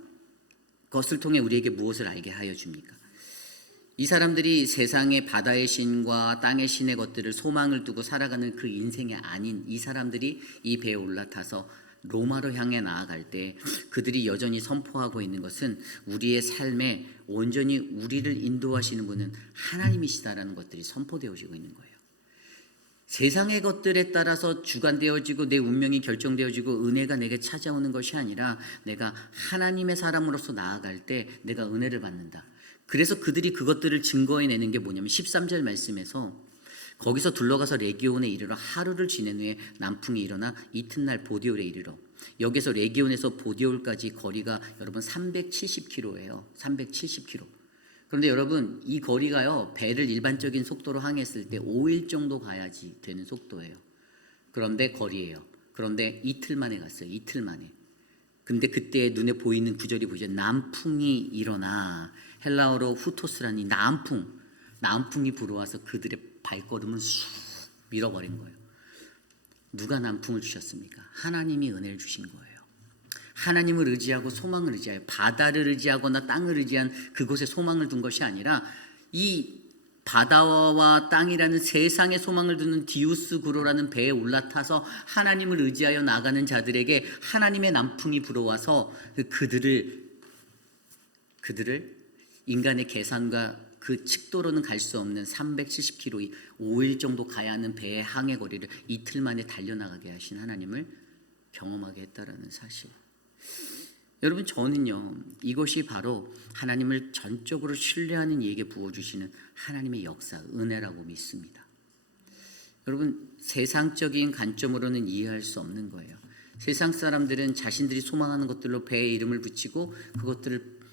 것을 통해 우리에게 무엇을 알게 하여 줍니까? 이 사람들이 세상의 바다의 신과 땅의 신의 것들을 소망을 두고 살아가는 그 인생이 아닌 이 사람들이 이 배에 올라타서 로마로 향해 나아갈 때 그들이 여전히 선포하고 있는 것은 우리의 삶에 온전히 우리를 인도하시는 분은 하나님이시다라는 것들이 선포되어지고 있는 거예요. 세상의 것들에 따라서 주관되어지고 내 운명이 결정되어지고 은혜가 내게 찾아오는 것이 아니라 내가 하나님의 사람으로서 나아갈 때 내가 은혜를 받는다. 그래서 그들이 그것들을 증거해내는 게 뭐냐면 13절 말씀에서 거기서 둘러가서 레기온에 이르러 하루를 지낸 후에 남풍이 일어나 이튿날 보디올에 이르러 여기서 레기온에서 보디올까지 거리가 여러분 370km예요. 370km. 그런데 여러분 이 거리가요 배를 일반적인 속도로 항했을 때 5일 정도 가야지 되는 속도예요. 그런데 거리예요. 그런데 이틀 만에 갔어요. 이틀 만에. 근데 그때 눈에 보이는 구절이 보죠. 남풍이 일어나 헬라어로 후토스라니 남풍이 불어와서 그들의 발걸음을 쑥 밀어버린 거예요. 누가 남풍을 주셨습니까? 하나님이 은혜를 주신 거예요. 하나님을 의지하고 소망을 의지하여 바다를 의지하거나 땅을 의지한 그곳에 소망을 둔 것이 아니라 이 바다와 땅이라는 세상의 소망을 두는 디오스구로라는 배에 올라타서 하나님을 의지하여 나가는 자들에게 하나님의 남풍이 불어와서 그들을 인간의 계산과 그 측도로는 갈 수 없는 370km 5일 정도 가야 하는 배의 항해 거리를 이틀 만에 달려나가게 하신 하나님을 경험하게 했다라는 사실. 여러분 저는요 이것이 바로 하나님을 전적으로 신뢰하는 이에게 부어주시는 하나님의 역사, 은혜라고 믿습니다. 여러분 세상적인 관점으로는 이해할 수 없는 거예요. 세상 사람들은 자신들이 소망하는 것들로 배에 이름을 붙이고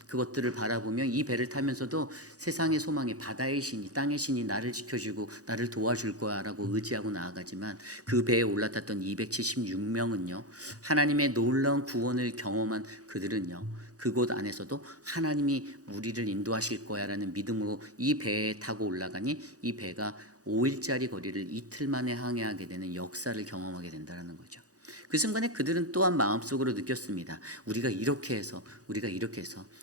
그것들을 바라보며 이 배를 타면서도 세상의 소망이 바다의 신이 땅의 신이 나를 지켜주고 나를 도와줄 거야 라고 의지하고 나아가지만 그 배에 올라탔던 276명은요 하나님의 놀라운 구원을 경험한 그들은요 그곳 안에서도 하나님이 우리를 인도하실 거야 라는 믿음으로 이 배에 타고 올라가니 이 배가 5일짜리 거리를 이틀 만에 항해하게 되는 역사를 경험하게 된다는 거죠. 그 순간에 그들은 또한 마음속으로 느꼈습니다. 우리가 이렇게 해서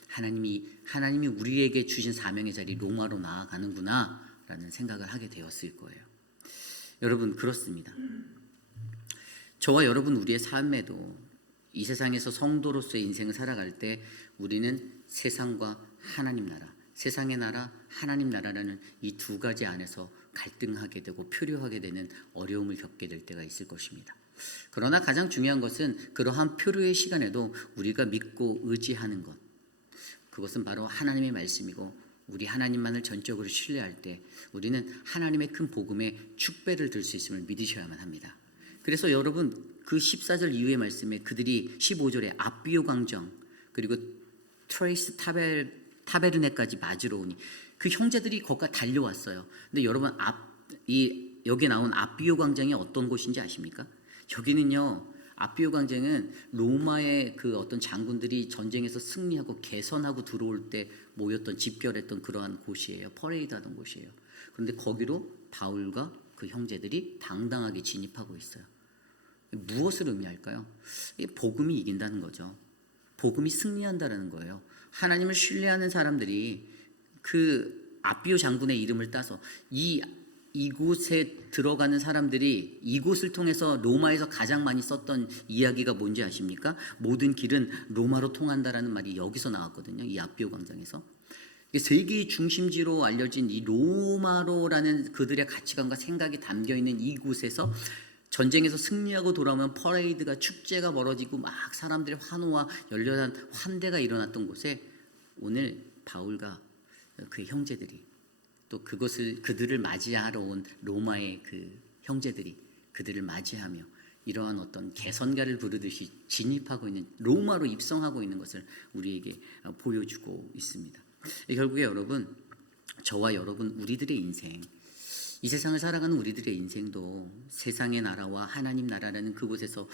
하나님이 우리에게 주신 사명의 자리 로마로 나아가는구나 라는 생각을 하게 되었을 거예요. 여러분 그렇습니다. 저와 여러분 우리의 삶에도 이 세상에서 성도로서의 인생을 살아갈 때 우리는 세상과 하나님 나라, 세상의 나라, 하나님 나라라는 이 두 가지 안에서 갈등하게 되고 표류하게 되는 어려움을 겪게 될 때가 있을 것입니다. 그러나 가장 중요한 것은 그러한 표류의 시간에도 우리가 믿고 의지하는 것, 그것은 바로 하나님의 말씀이고 우리 하나님만을 전적으로 신뢰할 때 우리는 하나님의 큰 복음에 축배를 들 수 있음을 믿으셔야만 합니다. 그래서 여러분 그 14절 이후의 말씀에 그들이 15절에 아비오 광정 그리고 트레이스 타베르네까지 맞으러 오니 그 형제들이 거기까지 달려왔어요. 근데 여러분 여기 나온 아비오 광장이 어떤 곳인지 아십니까? 여기는요 아비오 광장은 로마의 그 어떤 장군들이 전쟁에서 승리하고 개선하고 들어올 때 모였던 집결했던 그러한 곳이에요. 퍼레이드하던 곳이에요. 그런데 거기로 바울과 그 형제들이 당당하게 진입하고 있어요. 무엇을 의미할까요? 복음이 이긴다는 거죠. 복음이 승리한다는 거예요. 하나님을 신뢰하는 사람들이 그 아비오 장군의 이름을 따서 이곳에 들어가는 사람들이 이곳을 통해서 로마에서 가장 많이 썼던 이야기가 뭔지 아십니까? 모든 길은 로마로 통한다라는 말이 여기서 나왔거든요. 이 아비오 광장에서. 세계의 중심지로 알려진 이 로마로라는 그들의 가치관과 생각이 담겨있는 이곳에서 전쟁에서 승리하고 돌아오면 퍼레이드가 축제가 벌어지고 막 사람들의 환호와 열렬한 환대가 일어났던 곳에 오늘 바울과 그의 형제들이 또 그들을 맞이하러 온 로마의 그 형제들이 그들을 맞이하며 이러한 어떤 개선가를 부르듯이 진입하고 있는 로마로 입성하고 있는 것을 우리에게 보여주고 있습니다. 결국에 여러분, 저와 여러분 우리들의 인생, 이 세상을 살아가는 우리들의 인생도 세상의 나라와 하나님 나라라는 그곳에서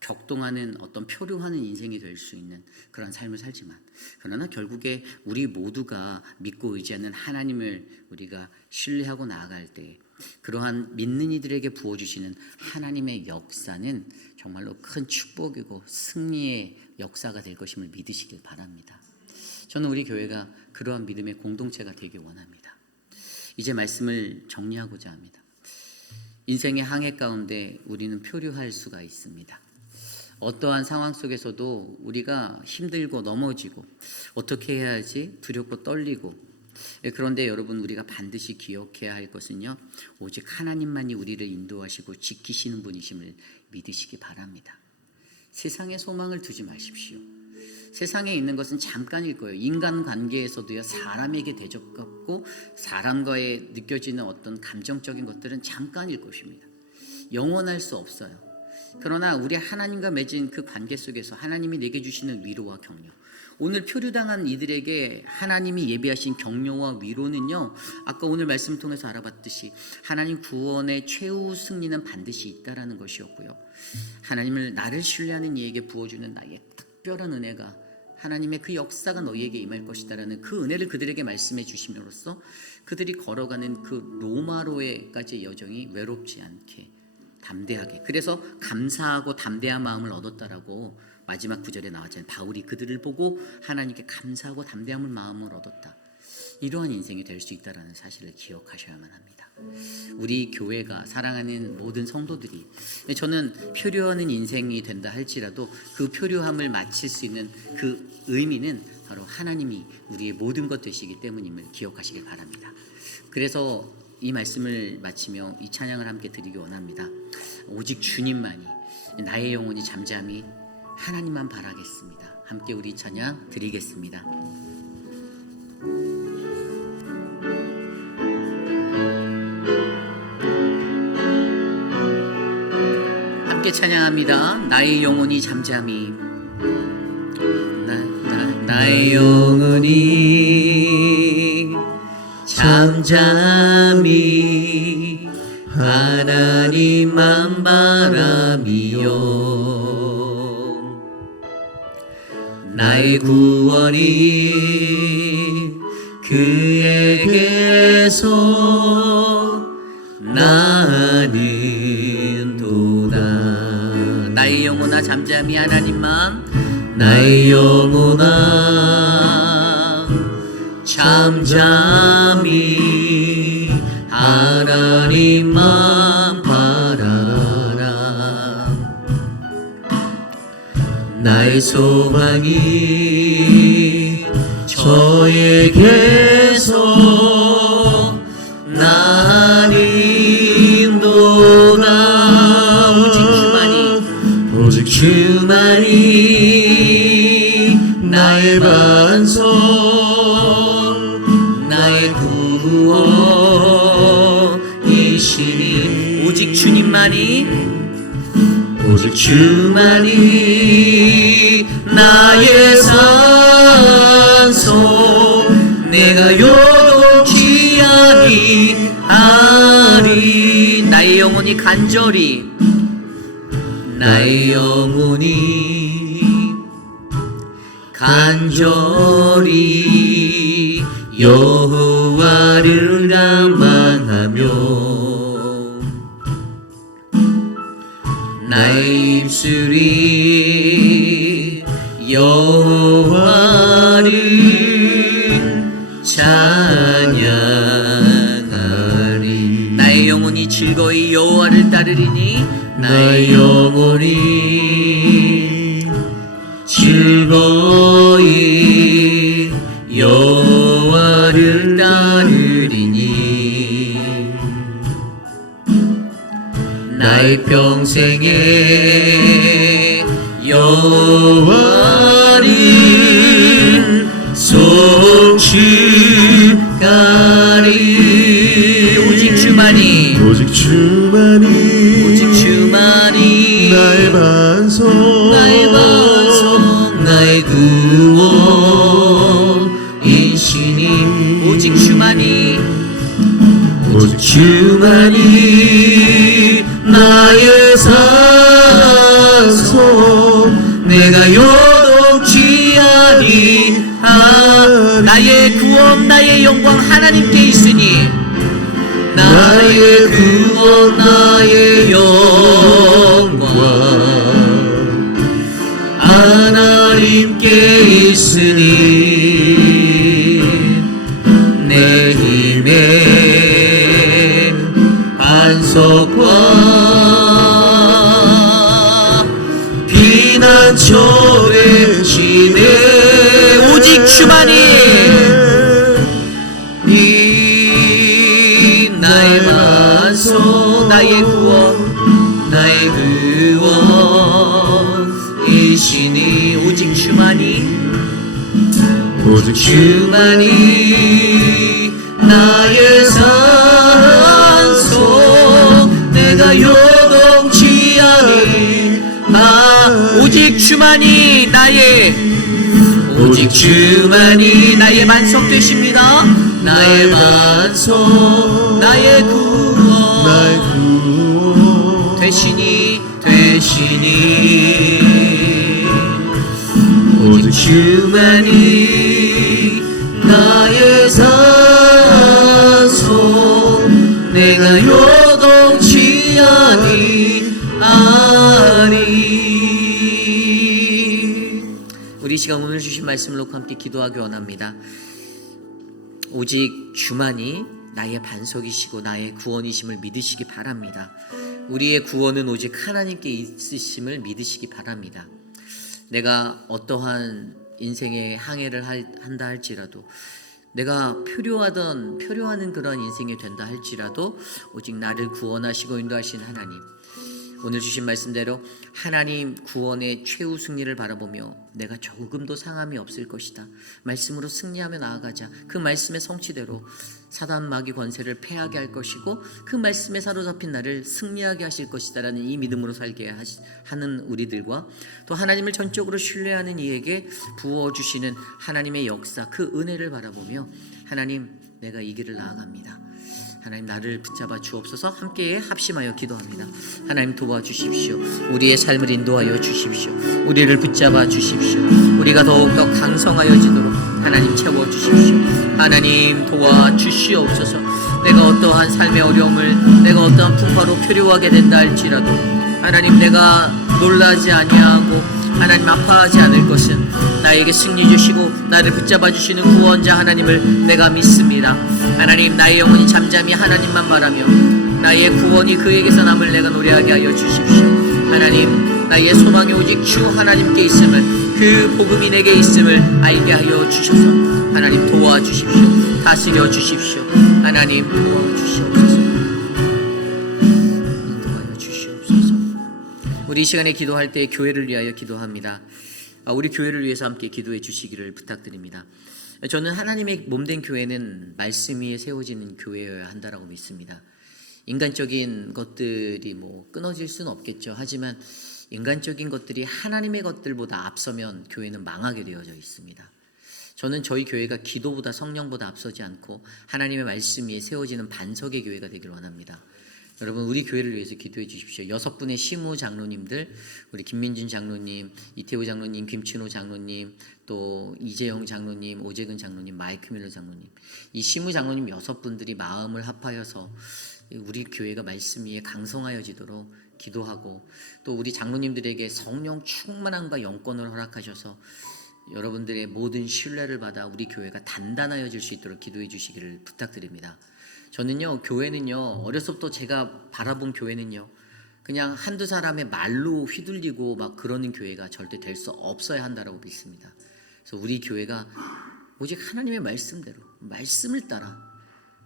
격동하는 어떤 표류하는 인생이 될 수 있는 그런 삶을 살지만, 그러나 결국에 우리 모두가 믿고 의지하는 하나님을 우리가 신뢰하고 나아갈 때 그러한 믿는 이들에게 부어주시는 하나님의 역사는 정말로 큰 축복이고 승리의 역사가 될 것임을 믿으시길 바랍니다. 저는 우리 교회가 그러한 믿음의 공동체가 되길 원합니다. 이제 말씀을 정리하고자 합니다. 인생의 항해 가운데 우리는 표류할 수가 있습니다. 어떠한 상황 속에서도 우리가 힘들고 넘어지고 어떻게 해야 하지 두렵고 떨리고, 그런데 여러분 우리가 반드시 기억해야 할 것은요, 오직 하나님만이 우리를 인도하시고 지키시는 분이심을 믿으시기 바랍니다. 세상에 소망을 두지 마십시오. 세상에 있는 것은 잠깐일 거예요. 인간관계에서도요, 사람에게 대적받고 사람과의 느껴지는 어떤 감정적인 것들은 잠깐일 것입니다. 영원할 수 없어요. 그러나 우리 하나님과 맺은 그 관계 속에서 하나님이 내게 주시는 위로와 격려, 오늘 표류당한 이들에게 하나님이 예비하신 격려와 위로는요, 아까 오늘 말씀을 통해서 알아봤듯이 하나님 구원의 최후 승리는 반드시 있다라는 것이었고요, 하나님을 나를 신뢰하는 이에게 부어주는 나의 특별한 은혜가, 하나님의 그 역사가 너희에게 임할 것이다라는 그 은혜를 그들에게 말씀해 주심으로써 그들이 걸어가는 그 로마로에까지의 여정이 외롭지 않게 담대하게, 그래서 감사하고 담대한 마음을 얻었다라고 마지막 구절에 나왔잖아요. 바울이 그들을 보고 하나님께 감사하고 담대함을 마음을 얻었다. 이러한 인생이 될 수 있다는 사실을 기억하셔야만 합니다. 우리 교회가 사랑하는 모든 성도들이, 저는 표류하는 인생이 된다 할지라도 그 표류함을 마칠 수 있는 그 의미는 바로 하나님이 우리의 모든 것 되시기 때문임을 기억하시길 바랍니다. 그래서 이 말씀을 마치며 이 찬양을 함께 드리기 원합니다. 오직 주님만이, 나의 영혼이 잠잠히 하나님만 바라겠습니다. 함께 우리 찬양 드리겠습니다. 함께 찬양합니다. 나의 영혼이 잠잠히, 나의 영혼이 잠잠히 하나님만 바라미요, 나의 구원이 그에게서 나는 도다. 나의 영혼아 잠잠히 하나님만, 나의 영혼아 잠잠히 하나님만 바라라. 나의 소망이 저에게서 나는도다. 오직 주만이 나의 반석, 나의 구원이시니. 오직 주님만이, 오직 주만이 나의 산소, 내가 요동치 아니하리. 나의 영혼이 간절히, 나의 영혼이 간절히 여호와를 갈망하며, 나의 입술이 여호와를 찬양하리. 즐거이 여호와를 따르리니 나의 영혼이 즐거이 여호와를 따르리니 나의 평생에 여호와를 송축하리 오직 주만이 나의 반석 나의 구원이시니 오직 주만이 나의 산소 내가 요동치 아니하 나의 구원 나의 영광 하나님께 있으니 나의 구원 나의 영광 하나님께 있으니 내 힘의 반석과 피난처 되시네 오직 주만이 나의 반석 나의 구원 나의 구원이시니 오직 주만이 나의 산소 내가 요동치 아니하 오직 주만이 나의 반석 되십니다 나의 반석 나의 구원 되시니 오직 주만이 나의 산소 내가 요동치 아니하리 우리 시간 오늘 주신 말씀을 놓고 함께 기도하기 원합니다. 오직 주만이 나의 반석이시고 나의 구원이심을 믿으시기 바랍니다. 우리의 구원은 오직 하나님께 있으심을 믿으시기 바랍니다. 내가 어떠한 인생의 항해를 한다 할지라도 내가 표류하는 그런 인생이 된다 할지라도 오직 나를 구원하시고 인도하신 하나님 오늘 주신 말씀대로 하나님 구원의 최후 승리를 바라보며 내가 조금도 상함이 없을 것이다. 말씀으로 승리하며 나아가자. 그 말씀의 성취대로 사단 마귀 권세를 패하게 할 것이고 그 말씀에 사로잡힌 나를 승리하게 하실 것이다 라는 이 믿음으로 살게 하는 우리들과 또 하나님을 전적으로 신뢰하는 이에게 부어주시는 하나님의 역사 그 은혜를 바라보며 하나님 내가 이 길을 나아갑니다. 하나님 나를 붙잡아 주옵소서. 함께 합심하여 기도합니다. 하나님 도와주십시오. 우리의 삶을 인도하여 주십시오. 우리를 붙잡아 주십시오. 우리가 더욱더 강성하여지도록 하나님 채워주십시오. 하나님 도와주시옵소서. 내가 어떠한 삶의 어려움을 내가 어떠한 풍파로 표류하게 된다 할지라도 하나님 내가 놀라지 아니하고 하나님 아파하지 않을 것은 나에게 승리 주시고 나를 붙잡아 주시는 구원자 하나님을 내가 믿습니다. 하나님 나의 영혼이 잠잠히 하나님만 바라며 나의 구원이 그에게서 남을 내가 노래하게 하여 주십시오. 하나님 나의 소망이 오직 주 하나님께 있음을 그 복음이 내게 있음을 알게 하여 주셔서 하나님 도와주십시오. 다스려 주십시오. 하나님 도와주시옵소서. 인도하여 주시옵소서. 우리 이 시간에 기도할 때 교회를 위하여 기도합니다. 우리 교회를 위해서 함께 기도해 주시기를 부탁드립니다. 저는 하나님의 몸된 교회는 말씀 위에 세워지는 교회여야 한다라고 믿습니다. 인간적인 것들이 끊어질 수는 없겠죠. 하지만 인간적인 것들이 하나님의 것들보다 앞서면 교회는 망하게 되어져 있습니다. 저는 저희 교회가 기도보다 성령보다 앞서지 않고 하나님의 말씀 위에 세워지는 반석의 교회가 되기를 원합니다. 여러분 우리 교회를 위해서 기도해 주십시오. 6분의 시무 장로님들 우리 김민준 장로님, 이태우 장로님, 김춘호 장로님, 또 이재영 장로님, 오재근 장로님, 마이크 밀러 장로님 이 시무 장로님 6분들이 마음을 합하여서 우리 교회가 말씀 위에 강성하여지도록 기도하고 또 우리 장로님들에게 성령 충만함과 영권을 허락하셔서 여러분들의 모든 신뢰를 받아 우리 교회가 단단하여질 수 있도록 기도해 주시기를 부탁드립니다. 저는요, 교회는요, 어려서부터 제가 바라본 교회는요, 그냥 한두 사람의 말로 휘둘리고 막 그러는 교회가 절대 될 수 없어야 한다라고 믿습니다. 그래서 우리 교회가 오직 하나님의 말씀대로, 말씀을 따라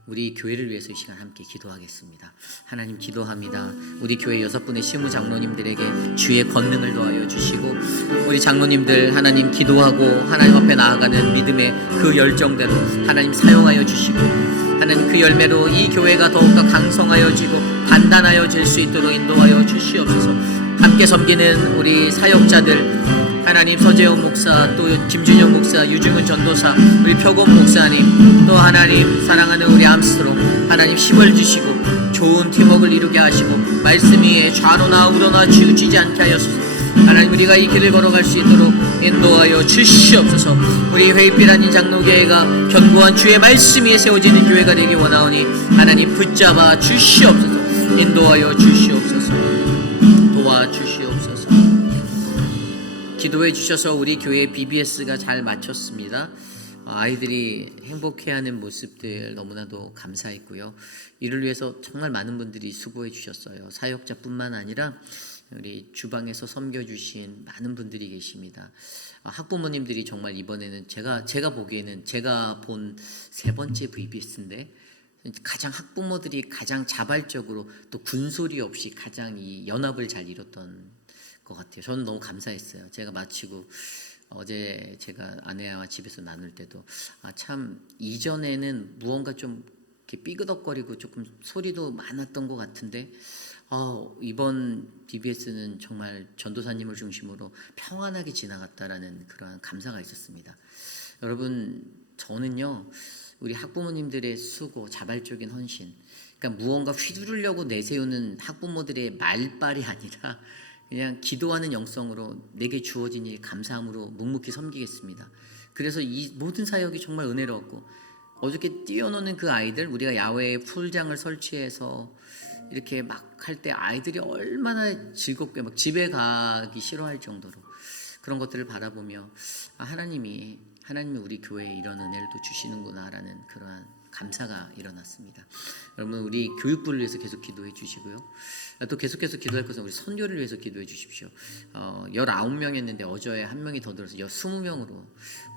우리 교회를 위해서 이 시간 함께 기도하겠습니다. 하나님, 기도합니다. 우리 교회 6분의 시무 장로님들에게 주의 권능을 더하여 주시고, 우리 장로님들 하나님 기도하고 하나님 앞에 나아가는 믿음의 그 열정대로 하나님 사용하여 주시고, 하나님 그 열매로 이 교회가 더욱더 강성하여지고 단단하여질 수 있도록 인도하여 주시옵소서. 함께 섬기는 우리 사역자들 하나님, 서재호 목사, 또 김준영 목사, 유중은 전도사, 우리 표곤 목사님, 또 하나님 사랑하는 우리 암스트롱, 하나님 힘을 주시고 좋은 팀워크를 이루게 하시고 말씀 위에 좌로나 우로나 치우치지 않게 하여소서. 하나님, 우리가 이 길을 걸어갈 수 있도록 인도하여 주시옵소서. 우리 회의필하는 장로교회가 견고한 주의 말씀 위에 세워지는 교회가 되기 원하오니 하나님 붙잡아 주시옵소서. 인도하여 주시옵소서. 도와주시옵소서. 기도해 주셔서 우리 교회 BBS가 잘 마쳤습니다. 아이들이 행복해하는 모습들 너무나도 감사했고요. 이를 위해서 정말 많은 분들이 수고해 주셨어요. 사역자뿐만 아니라 우리 주방에서 섬겨주신 많은 분들이 계십니다. 학부모님들이 정말 이번에는 제가 보기에는 제가 본 3번째 VBS인데 가장 학부모들이 가장 자발적으로 또 군소리 없이 가장 이 연합을 잘 이뤘던 것 같아요. 저는 너무 감사했어요. 제가 마치고 어제 제가 아내와 집에서 나눌 때도 참 이전에는 무언가 좀 이렇게 삐그덕거리고 조금 소리도 많았던 것 같은데 이번 BBS는 정말 전도사님을 중심으로 평안하게 지나갔다라는 그러한 감사가 있었습니다. 여러분, 저는요, 우리 학부모님들의 수고, 자발적인 헌신, 그러니까 무언가 휘두르려고 내세우는 학부모들의 말빨이 아니라 그냥 기도하는 영성으로 내게 주어진 일 감사함으로 묵묵히 섬기겠습니다. 그래서 이 모든 사역이 정말 은혜로웠고, 어저께 뛰어노는 그 아이들, 우리가 야외에 풀장을 설치해서 이렇게 막 할 때 아이들이 얼마나 즐겁게 막 집에 가기 싫어할 정도로 그런 것들을 바라보며 하나님이 우리 교회에 이런 은혜를 또 주시는구나라는 그러한 감사가 일어났습니다. 여러분, 우리 교육부를 위해서 계속 기도해 주시고요. 또 계속해서 기도할 것은 우리 선교를 위해서 기도해 주십시오. 19명이었는데 어제 1명이 더 들어서 20명으로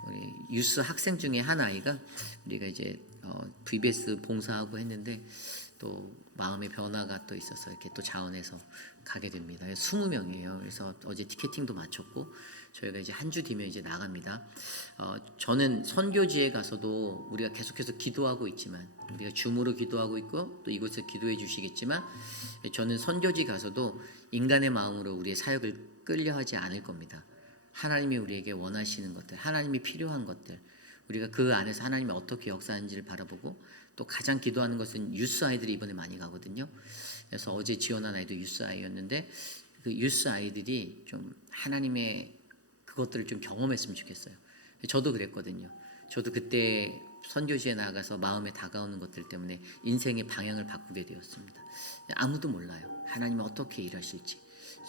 우리 유스 학생 중에 한 아이가 우리가 이제 VBS 봉사하고 했는데 또 마음의 변화가 또 있어서 이렇게 또 자원해서 가게 됩니다. 20명이에요. 그래서 어제 티켓팅도 마쳤고 저희가 이제 한 주 뒤면 이제 나갑니다. 저는 선교지에 가서도 우리가 계속해서 기도하고 있지만, 우리가 줌으로 기도하고 있고 또 이곳에 기도해 주시겠지만, 저는 선교지 가서도 인간의 마음으로 우리의 사역을 끌려하지 않을 겁니다. 하나님이 우리에게 원하시는 것들, 하나님이 필요한 것들, 우리가 그 안에서 하나님이 어떻게 역사하는지를 바라보고, 또 가장 기도하는 것은 유스 아이들이 이번에 많이 가거든요. 그래서 어제 지원한 아이도 유스 아이였는데 그 유스 아이들이 좀 하나님의 그것들을 좀 경험했으면 좋겠어요. 저도 그랬거든요. 저도 그때 선교지에 나가서 마음에 다가오는 것들 때문에 인생의 방향을 바꾸게 되었습니다. 아무도 몰라요. 하나님이 어떻게 일하실지.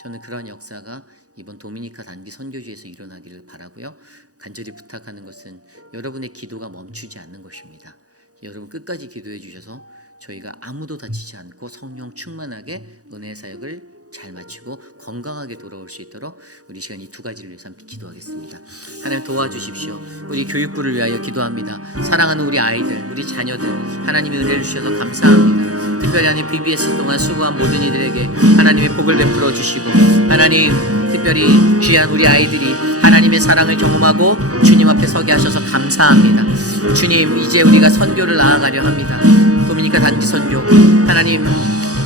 저는 그런 역사가 이번 도미니카 단기 선교지에서 일어나기를 바라고요. 간절히 부탁하는 것은 여러분의 기도가 멈추지 않는 것입니다. 여러분 끝까지 기도해 주셔서 저희가 아무도 다치지 않고 성령 충만하게 은혜의 사역을 잘 마치고 건강하게 돌아올 수 있도록 우리 시간 이 두 가지를 위해서 함께 기도하겠습니다. 하나님 도와주십시오. 우리 교육부를 위하여 기도합니다. 사랑하는 우리 아이들, 우리 자녀들, 하나님의 은혜를 주셔서 감사합니다. 특별히 하나님 BBS 동안 수고한 모든 이들에게 하나님의 복을 베풀어 주시고, 하나님 특별히 귀한 우리 아이들이 하나님의 사랑을 경험하고 주님 앞에 서게 하셔서 감사합니다. 주님, 이제 우리가 선교를 나아가려 합니다. 도미니카 단기 선교, 하나님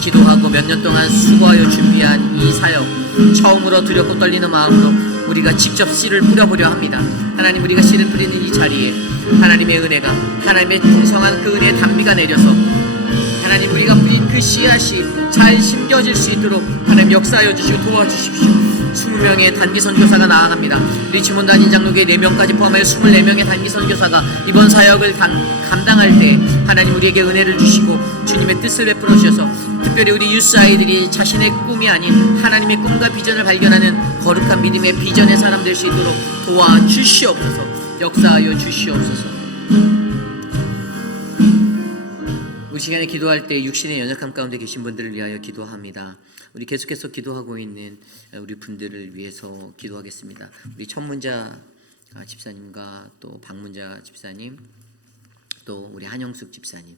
기도하고 몇 년 동안 수고하여 준비한 이 사역, 처음으로 두렵고 떨리는 마음으로 우리가 직접 씨를 뿌려보려 합니다. 하나님, 우리가 씨를 뿌리는 이 자리에 하나님의 은혜가, 하나님의 풍성한 그 은혜의 단비가 내려서 하나님 우리가 뿌린 그 씨앗이 잘 심겨질 수 있도록 하나님 역사하여 주시고 도와주십시오. 20명의 단기 선교사가 나아갑니다. 리치몬드 한인 장로교회 4명까지 포함하여 24명의 단기 선교사가 이번 사역을 감당할 때 하나님 우리에게 은혜를 주시고 주님의 뜻을 베풀어 주셔서 특별히 우리 유스 아이들이 자신의 꿈이 아닌 하나님의 꿈과 비전을 발견하는 거룩한 믿음의 비전의 사람 될 수 있도록 도와주시옵소서. 역사하여 주시옵소서. 우리 시간에 기도할 때 육신의 연약함 가운데 계신 분들을 위하여 기도합니다. 우리 계속해서 기도하고 있는 우리 분들을 위해서 기도하겠습니다. 우리 천문자 집사님과 또 박문자 집사님, 또 우리 한영숙 집사님,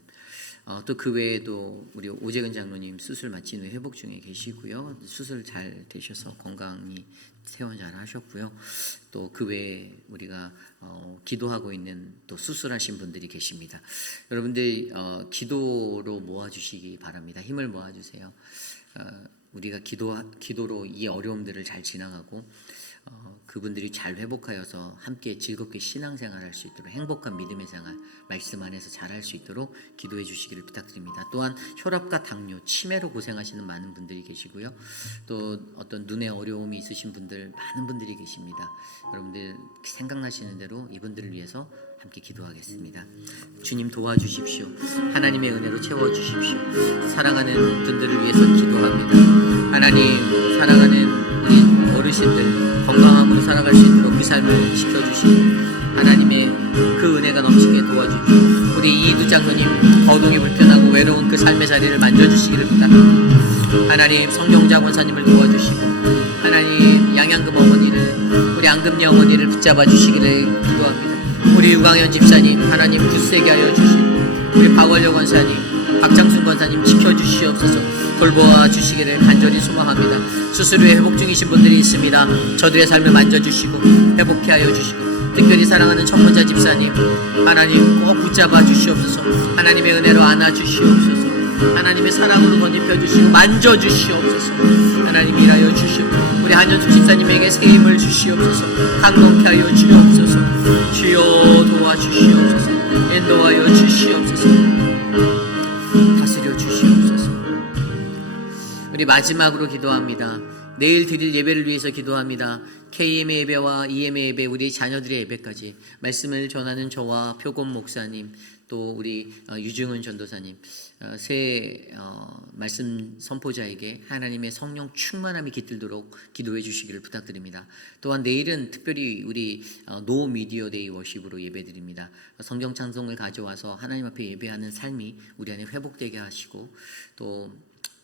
또 그 외에도 우리 오재근 장로님 수술 마친 후에 회복 중에 계시고요. 수술 잘 되셔서 건강히 퇴원 잘 하셨고요. 또 그 외에 우리가 기도하고 있는 또 수술하신 분들이 계십니다. 여러분들 기도로 모아주시기 바랍니다. 힘을 모아주세요. 우리가 기도로 이 어려움들을 잘 지나가고 그분들이 잘 회복하여서 함께 즐겁게 신앙생활할 수 있도록 행복한 믿음의 생활 말씀 안에서 잘할 수 있도록 기도해 주시기를 부탁드립니다. 또한 혈압과 당뇨, 치매로 고생하시는 많은 분들이 계시고요. 또 어떤 눈에 어려움이 있으신 분들 많은 분들이 계십니다. 여러분들 생각나시는 대로 이분들을 위해서 함께 기도하겠습니다. 주님 도와주십시오. 하나님의 은혜로 채워주십시오. 사랑하는 분들을 위해서 기도합니다. 하나님 사랑하는 우리 어르신들 건강함으로 살아갈 수 있도록 그 삶을 지켜주시고 하나님의 그 은혜가 넘치게 도와주십시오. 우리 이두 장로님 거동이 불편하고 외로운 그 삶의 자리를 만져주시기를 부탁드립니다. 하나님 성경자 권사님을 도와주시고 하나님 양양금 어머니를 우리 앙금녀 어머니를 붙잡아 주시기를 기도합니다. 우리 유광현 집사님 하나님 굳세게 하여 주시고 우리 박원려 권사님 박장순 권사님 지켜주시옵소서. 돌보아 주시기를 간절히 소망합니다. 수술 후에 회복 중이신 분들이 있습니다. 저들의 삶을 만져주시고 회복케 하여 주시고 특별히 사랑하는 천문자 집사님 하나님 꼭 붙잡아 주시옵소서. 하나님의 은혜로 안아주시옵소서. 하나님의 사랑으로 덧입혀 주시고 만져주시옵소서. 하나님 일하여 주시고 우리 한현숙 집사님에게 새 힘을 주시옵소서. 강건케 하여 주옵소서. 주여 도와주시옵소서. 인도하여 주시옵소서. 다스려 주시옵소서. 우리 마지막으로 기도합니다. 내일 드릴 예배를 위해서 기도합니다. KM의 예배와 EM의 예배, 우리 자녀들의 예배까지 말씀을 전하는 저와 표곤 목사님, 또 우리 유중은 전도사님, 새 말씀 선포자에게 하나님의 성령 충만함이 깃들도록 기도해 주시기를 부탁드립니다. 또한 내일은 특별히 우리 노 미디어 데이 워십으로 예배드립니다. 성경 찬송을 가져와서 하나님 앞에 예배하는 삶이 우리 안에 회복되게 하시고 또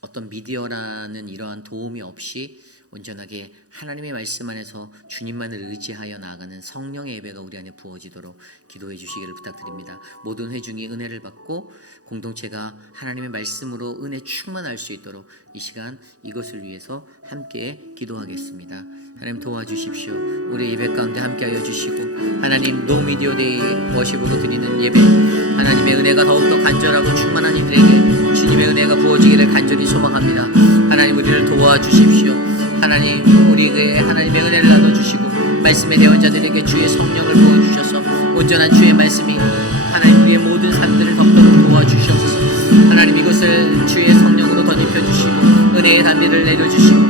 어떤 미디어라는 이러한 도움이 없이 온전하게 하나님의 말씀 안에서 주님만을 의지하여 나아가는 성령의 예배가 우리 안에 부어지도록 기도해 주시기를 부탁드립니다. 모든 회중이 은혜를 받고 공동체가 하나님의 말씀으로 은혜 충만할 수 있도록 이 시간 이것을 위해서 함께 기도하겠습니다. 하나님 도와주십시오. 우리 예배 가운데 함께하여 주시고 하나님 노미디어 데이 워십으로 드리는 예배 하나님의 은혜가 더욱더 간절하고 충만한 이들에게 주님의 은혜가 부어지기를 간절히 소망합니다. 하나님 우리를 도와주십시오. 하나님 우리에게 하나님의 은혜를 나눠주시고 말씀의 대원자들에게 주의 성령을 부어주셔서 온전한 주의 말씀이 하나님 우리의 모든 삶들을 덮도록 도와주시옵소서. 하나님 이것을 주의 성령으로 덧입혀주시고 은혜의 단비를 내려주시고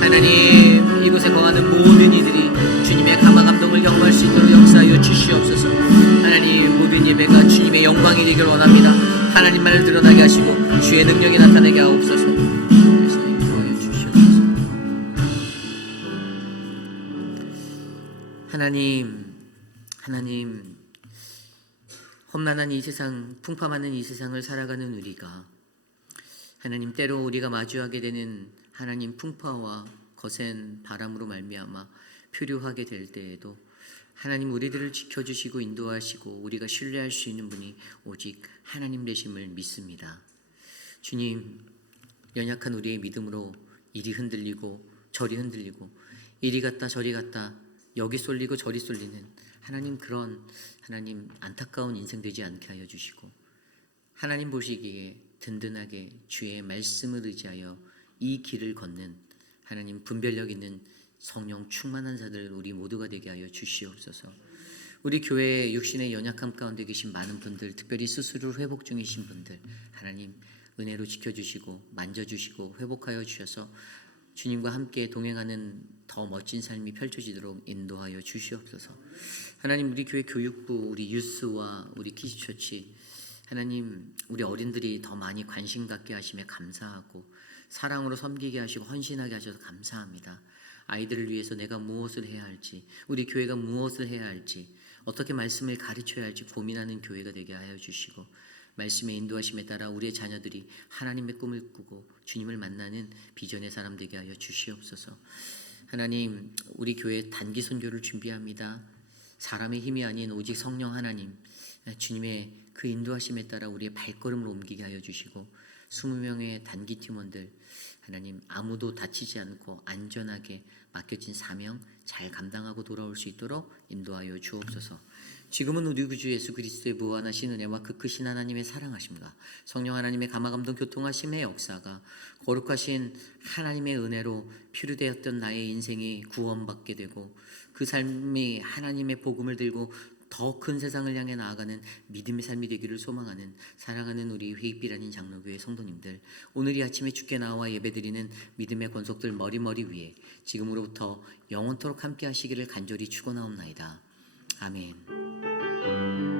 하나님 이곳에 거하는 모든 이들이 주님의 감화 감동을 경험할 수 있도록 역사하여 주시옵소서. 하나님 모든 예배가 주님의 영광이 되길 원합니다. 하나님만을 드러나게 하시고 주의 능력이 나타나게 하옵소서. 하나님 험난한 이 세상, 풍파많은 이 세상을 살아가는 우리가 하나님 때로 우리가 마주하게 되는 하나님 풍파와 거센 바람으로 말미암아 표류하게 될 때에도 하나님 우리들을 지켜주시고 인도하시고 우리가 신뢰할 수 있는 분이 오직 하나님 되심을 믿습니다. 주님 연약한 우리의 믿음으로 이리 흔들리고 저리 흔들리고 이리 갔다 저리 갔다 여기 쏠리고 저리 쏠리는 하나님 그런 하나님 안타까운 인생 되지 않게 하여 주시고 하나님 보시기에 든든하게 주의 말씀을 의지하여 이 길을 걷는 하나님 분별력 있는 성령 충만한 자들 우리 모두가 되게 하여 주시옵소서. 우리 교회에 육신의 연약함 가운데 계신 많은 분들 특별히 수술 후 회복 중이신 분들 하나님 은혜로 지켜주시고 만져주시고 회복하여 주셔서 주님과 함께 동행하는 더 멋진 삶이 펼쳐지도록 인도하여 주시옵소서. 하나님, 우리 교회 교육부, 우리 유스와 우리 키즈처치, 하나님, 우리 어린들이 더 많이 관심 갖게 하심에 감사하고 사랑으로 섬기게 하시고 헌신하게 하셔서 감사합니다. 아이들을 위해서 내가 무엇을 해야 할지, 우리 교회가 무엇을 해야 할지, 어떻게 말씀을 가르쳐야 할지 고민하는 교회가 되게 하여 주시고, 말씀의 인도하심에 따라 우리의 자녀들이 하나님의 꿈을 꾸고 주님을 만나는 비전의 사람 되게 하여 주시옵소서. 하나님, 우리 교회 단기 선교를 준비합니다. 사람의 힘이 아닌 오직 성령 하나님, 주님의 그 인도하심에 따라 우리의 발걸음을 옮기게 하여 주시고 20명의 단기 팀원들, 하나님, 아무도 다치지 않고 안전하게 맡겨진 사명 잘 감당하고 돌아올 수 있도록 인도하여 주옵소서. 지금은 우리 구주 예수 그리스도의 무한하신 은혜와 그 크신 하나님의 사랑하심과 성령 하나님의 감화감동 교통하심의 역사가 거룩하신 하나님의 은혜로 필요되었던 나의 인생이 구원받게 되고 그 삶이 하나님의 복음을 들고 더 큰 세상을 향해 나아가는 믿음의 삶이 되기를 소망하는 사랑하는 우리 회익비라는 장로교회 성도님들, 오늘 이 아침에 주께 나와 예배드리는 믿음의 권속들 머리머리 위에 지금으로부터 영원토록 함께 하시기를 간절히 축원하옵나이다. 아멘.